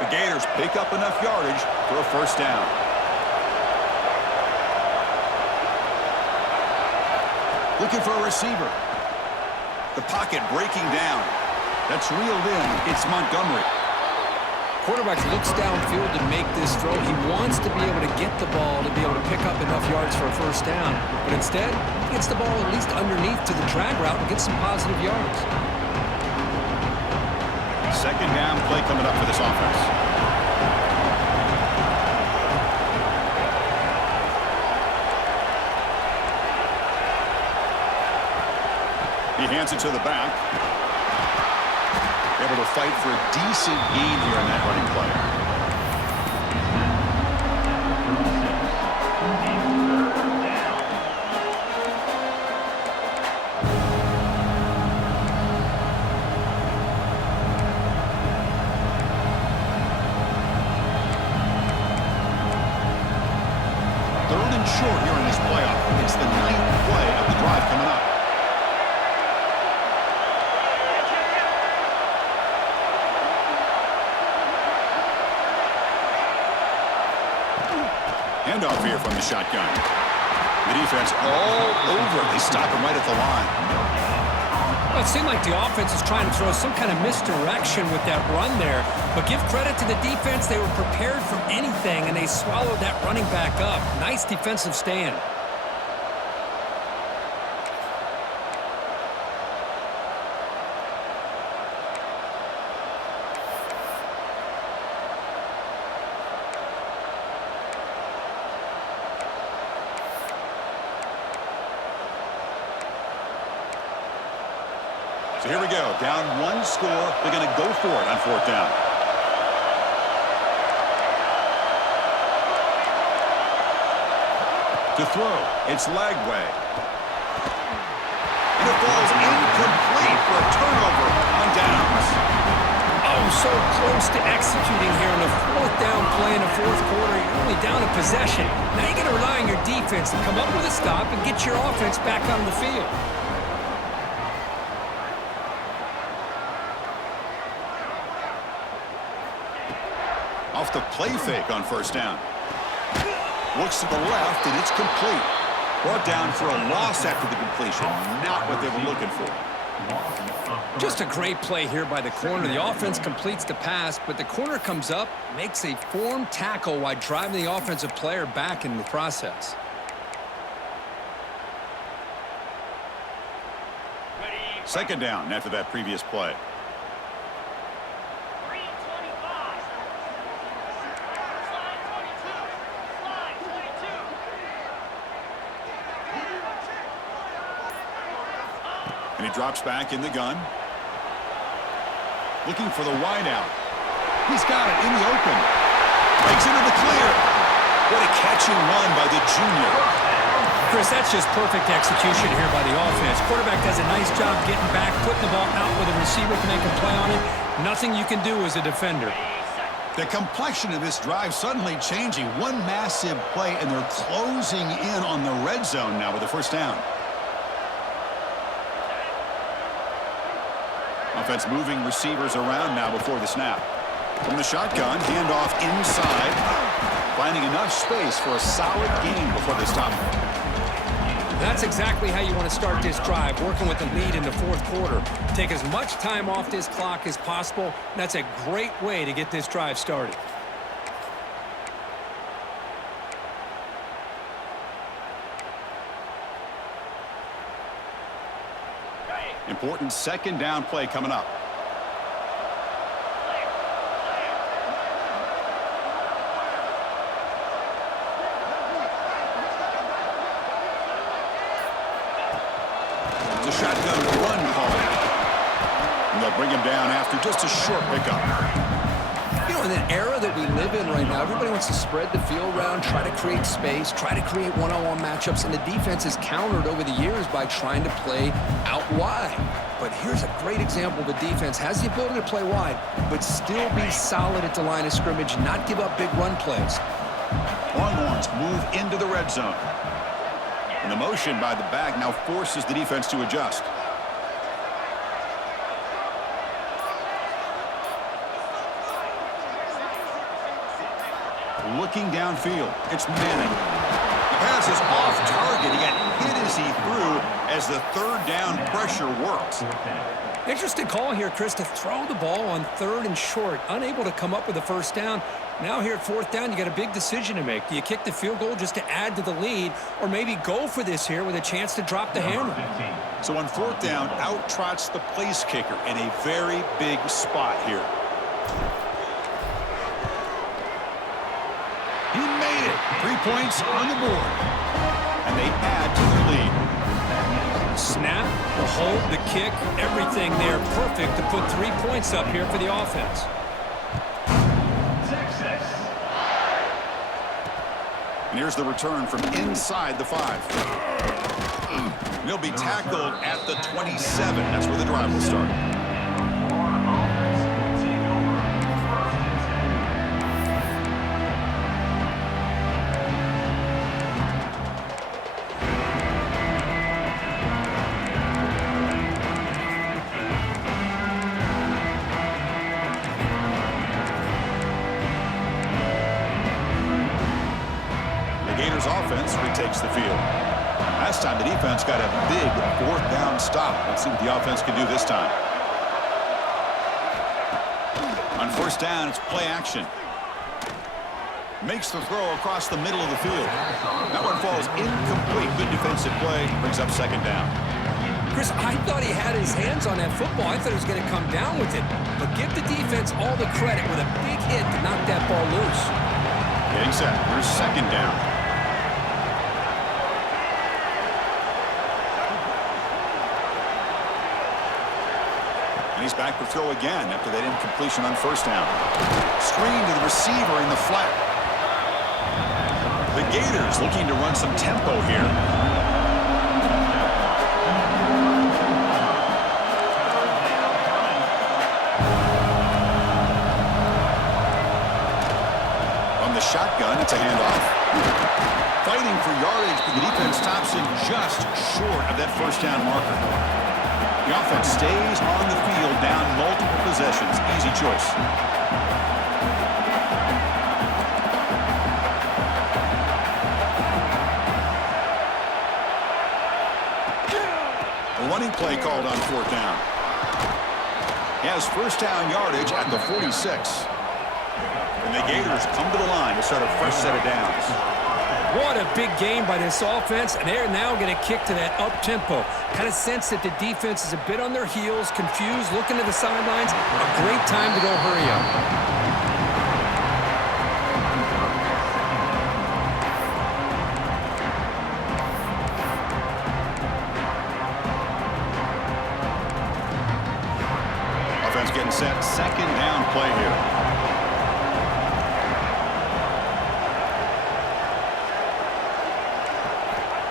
The Gators pick up enough yardage for a first down. Looking for a receiver. The pocket breaking down. That's reeled in. It's Montgomery. Quarterback looks downfield to make this throw. He wants to be able to get the ball to be able to pick up enough yards for a first down. But instead, he gets the ball at least underneath to the drag route and gets some positive yards. Second down play coming up for this offense. He hands it to the back. Able to fight for a decent gain here in that running play. Third and short here in this playoff. It's the 9th play of the drive coming up. Handoff here from the shotgun. The defense all over. They stop him right at the line. Well, it seemed like the offense is trying to throw some kind of misdirection with that run there. But give credit to the defense. They were prepared for anything, and they swallowed that running back up. Nice defensive stand. So here we go. Down one score. They're going to go for it on fourth down. To throw, it's Lagway. And it falls incomplete for a turnover on downs. Oh, so close to executing here in the fourth down play in the fourth quarter. You're only down a possession. Now you're going to rely on your defense to come up with a stop and get your offense back on the field. Off the play fake on first down. Looks to the left, and it's complete. Brought down for a loss after the completion. Not what they were looking for. Just a great play here by the corner. The offense completes the pass, but the corner comes up, makes a formed tackle while driving the offensive player back in the process. Second down after that previous play. And he drops back in the gun. Looking for the wideout. He's got it in the open. Breaks into the clear. What a catch and run by the junior. Chris, that's just perfect execution here by the offense. Quarterback does a nice job getting back, putting the ball out where the receiver can make a play on it. Nothing you can do as a defender. The complexion of this drive suddenly changing. One massive play, and they're closing in on the red zone now with a first down. Offense moving receivers around now before the snap. From the shotgun, handoff inside. Finding enough space for a solid gain before they stop. That's exactly how you want to start this drive, working with the lead in the fourth quarter. Take as much time off this clock as possible. That's a great way to get this drive started. Important second down play coming up. It's a shotgun run call. And they'll bring him down after just a short pickup. You know, in an era that we live in right now, everybody wants to spread the field around, try to create space, try to create one-on-one matchups, and the defense has countered over the years by trying to play out wide. But here's a great example of a defense has the ability to play wide, but still be solid at the line of scrimmage, not give up big run plays. Longhorns move into the red zone. And the motion by the back now forces the defense to adjust. Looking downfield, it's Manning. The pass is off target. He got hit as he threw as the third down pressure works. Interesting call here, Chris, to throw the ball on third and short. Unable to come up with a first down. Now here at fourth down, you got a big decision to make. Do you kick the field goal just to add to the lead, or maybe go for this here with a chance to drop the hammer? So on fourth down, out trots the place kicker in a very big spot here. He made it. 3 points on the board. And they add to the lead. Snap, the hold, the kick, everything there perfect to put 3 points up here for the offense. Texas. And here's the return from inside the 5. He'll be tackled at the 27. That's where the drive will start. Offense retakes the field. Last time the defense got a big fourth down stop. Let's see what the offense can do this time. On first down, it's play action. Makes the throw across the middle of the field. That one falls incomplete. Good defensive play. Brings up second down. Chris, I thought he had his hands on that football. I thought he was going to come down with it. But give the defense all the credit with a big hit to knock that ball loose. Getting set. Here's second down. And he's back to throw again after that incompletion on first down. Screen to the receiver in the flat. The Gators looking to run some tempo here. From the shotgun, it's a handoff. Fighting for yardage, but the defense stops him just short of that first down marker. The offense stays on the field down multiple possessions. Easy choice. The running play called on 4th down. He has first down yardage at the 46. And the Gators come to the line to start a fresh set of downs. What a big game by this offense, and they're now going to kick to that up-tempo. Kind of sense that the defense is a bit on their heels, confused, looking to the sidelines. A great time to go hurry up. Getting set, second down play here.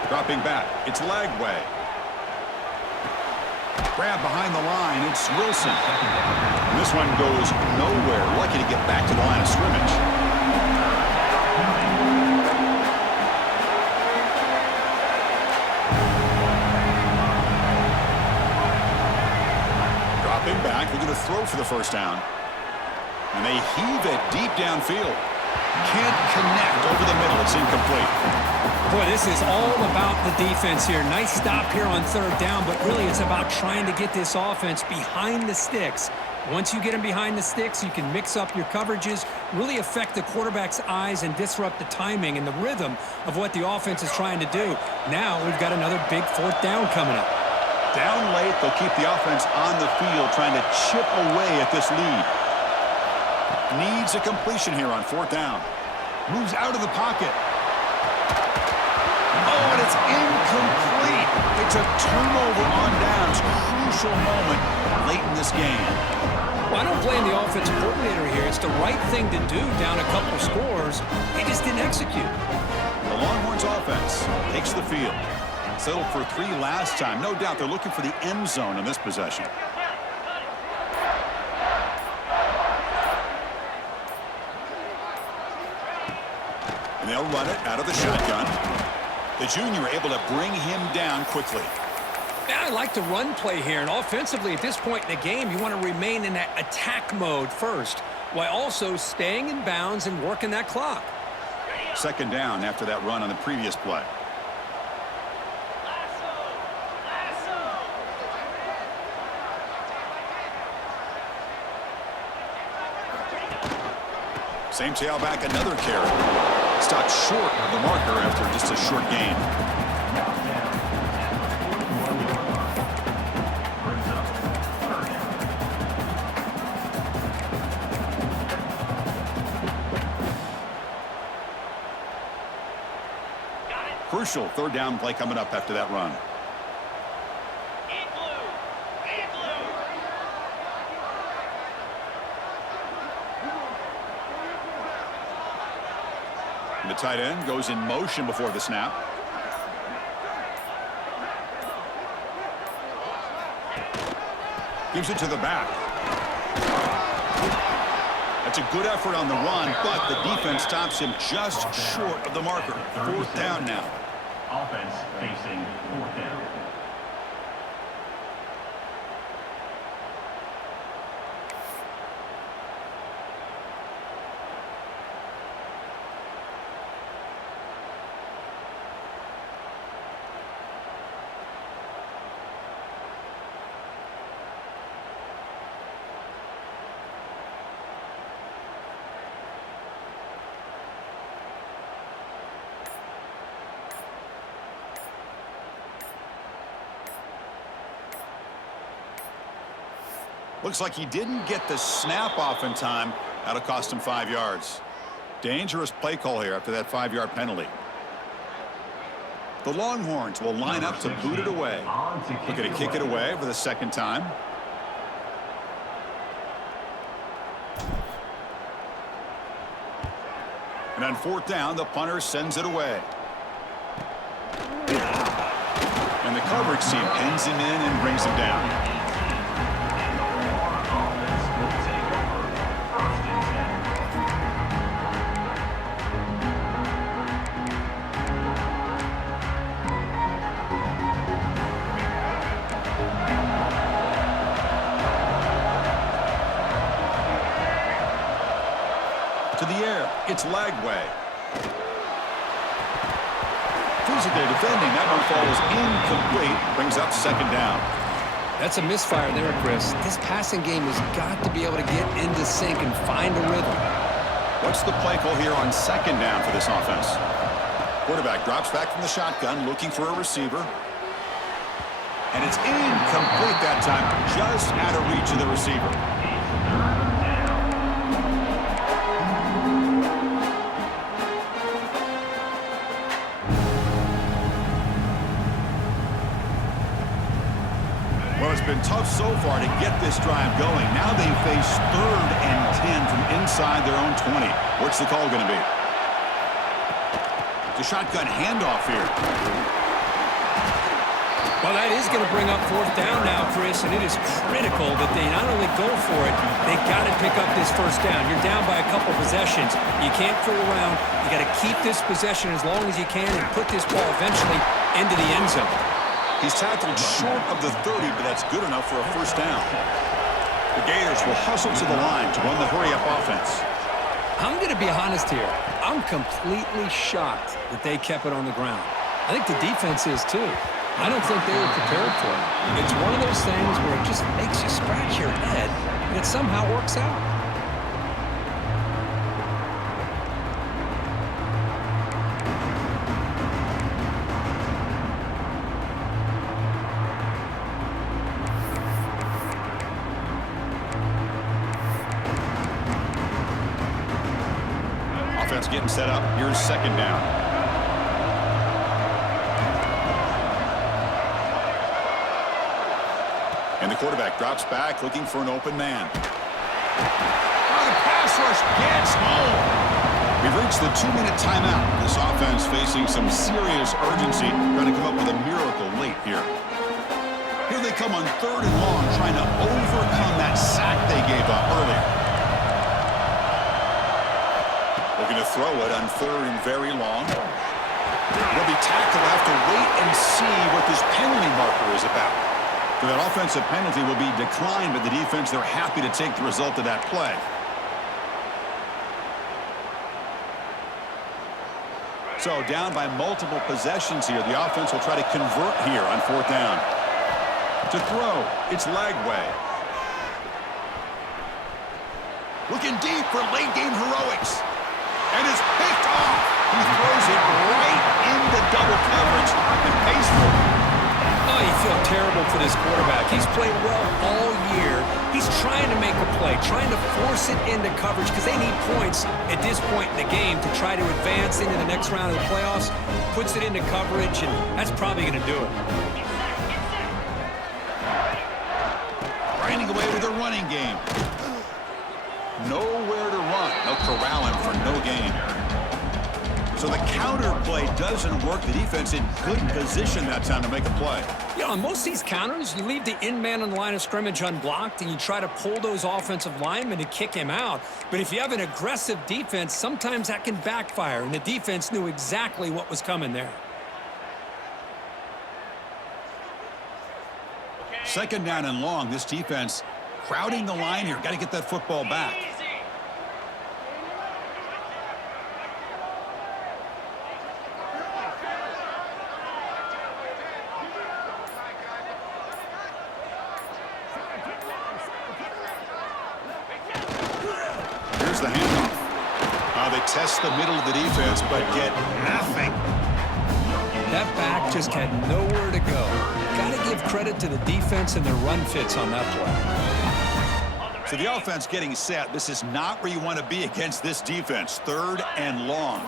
Dropping back, it's Lagway. Grab behind the line, it's Wilson. And this one goes nowhere. Lucky to get back to the line of scrimmage. Back, they're going to throw for the first down. And they heave it deep downfield. Can't connect over the middle. It's incomplete. Boy, this is all about the defense here. Nice stop here on 3rd down, but really it's about trying to get this offense behind the sticks. Once you get them behind the sticks, you can mix up your coverages, really affect the quarterback's eyes and disrupt the timing and the rhythm of what the offense is trying to do. Now we've got another big 4th down coming up. Down late, they'll keep the offense on the field, trying to chip away at this lead. Needs a completion here on 4th down. Moves out of the pocket. Oh, and it's incomplete. It's a turnover on downs. Crucial moment late in this game. Well, I don't blame the offensive coordinator here. It's the right thing to do down a couple scores. He just didn't execute. The Longhorns offense takes the field. Settled for 3 last time. No doubt they're looking for the end zone in this possession. And they'll run it out of the shotgun. The junior able to bring him down quickly. Yeah, I like the run play here. And offensively, at this point in the game, you want to remain in that attack mode first, while also staying in bounds and working that clock. Second down after that run on the previous play. Same tailback, another carry. Stopped short of the marker after just a short gain. Crucial 3rd down play coming up after that run. The tight end goes in motion before the snap. Gives it to the back. That's a good effort on the run, but the defense stops him just short of the marker. 4th down now. Offense facing 4th down. Looks like he didn't get the snap off in time. That'll cost him 5 yards. Dangerous play call here after that 5-yard penalty. The Longhorns will line up to boot it away. Looking to kick it away for the 2nd time. And on 4th down, the punter sends it away. And the coverage team pins him in and brings him down. To the air, it's Lagway. Physical defending, that one falls incomplete, brings up 2nd down. That's a misfire there, Chris. This passing game has got to be able to get into sync and find a rhythm. What's the play call here on second down for this offense? Quarterback drops back from the shotgun, looking for a receiver. And it's incomplete that time, just out of reach of the receiver. Well, it's been tough so far to get this drive going. Now they face 3rd and 10 from inside their own 20. What's the call going to be? The shotgun handoff here. Well, that is going to bring up 4th down now, Chris, and it is critical that they not only go for it, they got to pick up this 1st down. You're down by a couple possessions. You can't fool around. You got to keep this possession as long as you can and put this ball eventually into the end zone. He's tackled short of the 30, but that's good enough for a 1st down. The Gators will hustle to the line to run the hurry-up offense. I'm going to be honest here. I'm completely shocked that they kept it on the ground. I think the defense is too. I don't think they were prepared for it. It's one of those things where it just makes you scratch your head, and it somehow works out. Offense getting set up. Here's 2nd down. And the quarterback drops back, looking for an open man. Oh, the pass rush gets home. We've reached the 2-minute timeout. This offense facing some serious urgency, trying to come up with a miracle late here. Here they come on 3rd and long, trying to overcome that sack they gave up earlier. Looking to throw it on 3rd and very long. They'll be tackled. Have to wait and see what this penalty marker is about. So that offensive penalty will be declined by the defense. They're happy to take the result of that play. So down by multiple possessions here. The offense will try to convert here on 4th down. To throw, it's Lagway. Looking deep for late game heroics. And it's picked off. He throws it right into double coverage and pays for it. Oh, you feel terrible for this quarterback. He's played well all year. He's trying to make a play, trying to force it into coverage because they need points at this point in the game to try to advance into the next round of the playoffs. Puts it into coverage, and that's probably going to do it. Grinding away with a running game. Nowhere to run. They'll corral him for no gain. So the counter play doesn't work. The defense in good position that time to make a play. You know, on most of these counters, you leave the in man on the line of scrimmage unblocked, and you try to pull those offensive linemen to kick him out. But if you have an aggressive defense, sometimes that can backfire, and the defense knew exactly what was coming there. 2nd down and long. This defense crowding the line here. Got to get that football back. Here's the handoff. They test the middle of the defense, but get nothing. That back just had nowhere to go. Got to give credit to the defense and their run fits on that play. So the offense getting set. This is not where you want to be against this defense. 3rd and long.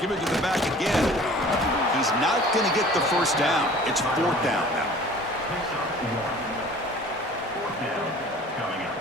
Give it to the back again. He's not going to get the 1st down. It's 4th down now. 4th down coming up.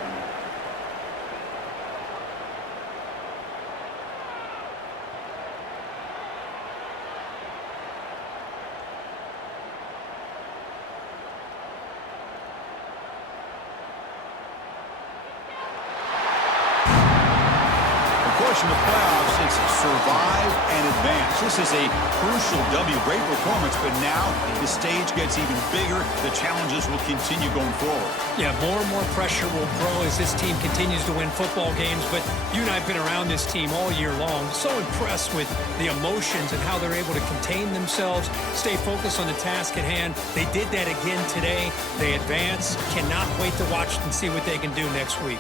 Of course, in the playoffs, it's survive and advance. This is a crucial W. Great performance, but now the stage gets even bigger. The challenges will continue going forward. Yeah, more and more pressure will grow as this team continues to win football games, but you and I have been around this team all year long. So impressed with the emotions and how they're able to contain themselves, stay focused on the task at hand. They did that again today. They advance. Cannot wait to watch and see what they can do next week.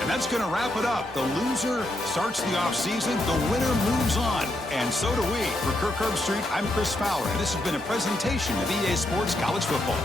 And that's going to wrap it up. The loser starts the offseason. The winner moves on. And so do we. For Kirk Herbstreit, I'm Chris Fowler, and this has been a presentation of EA Sports College Football.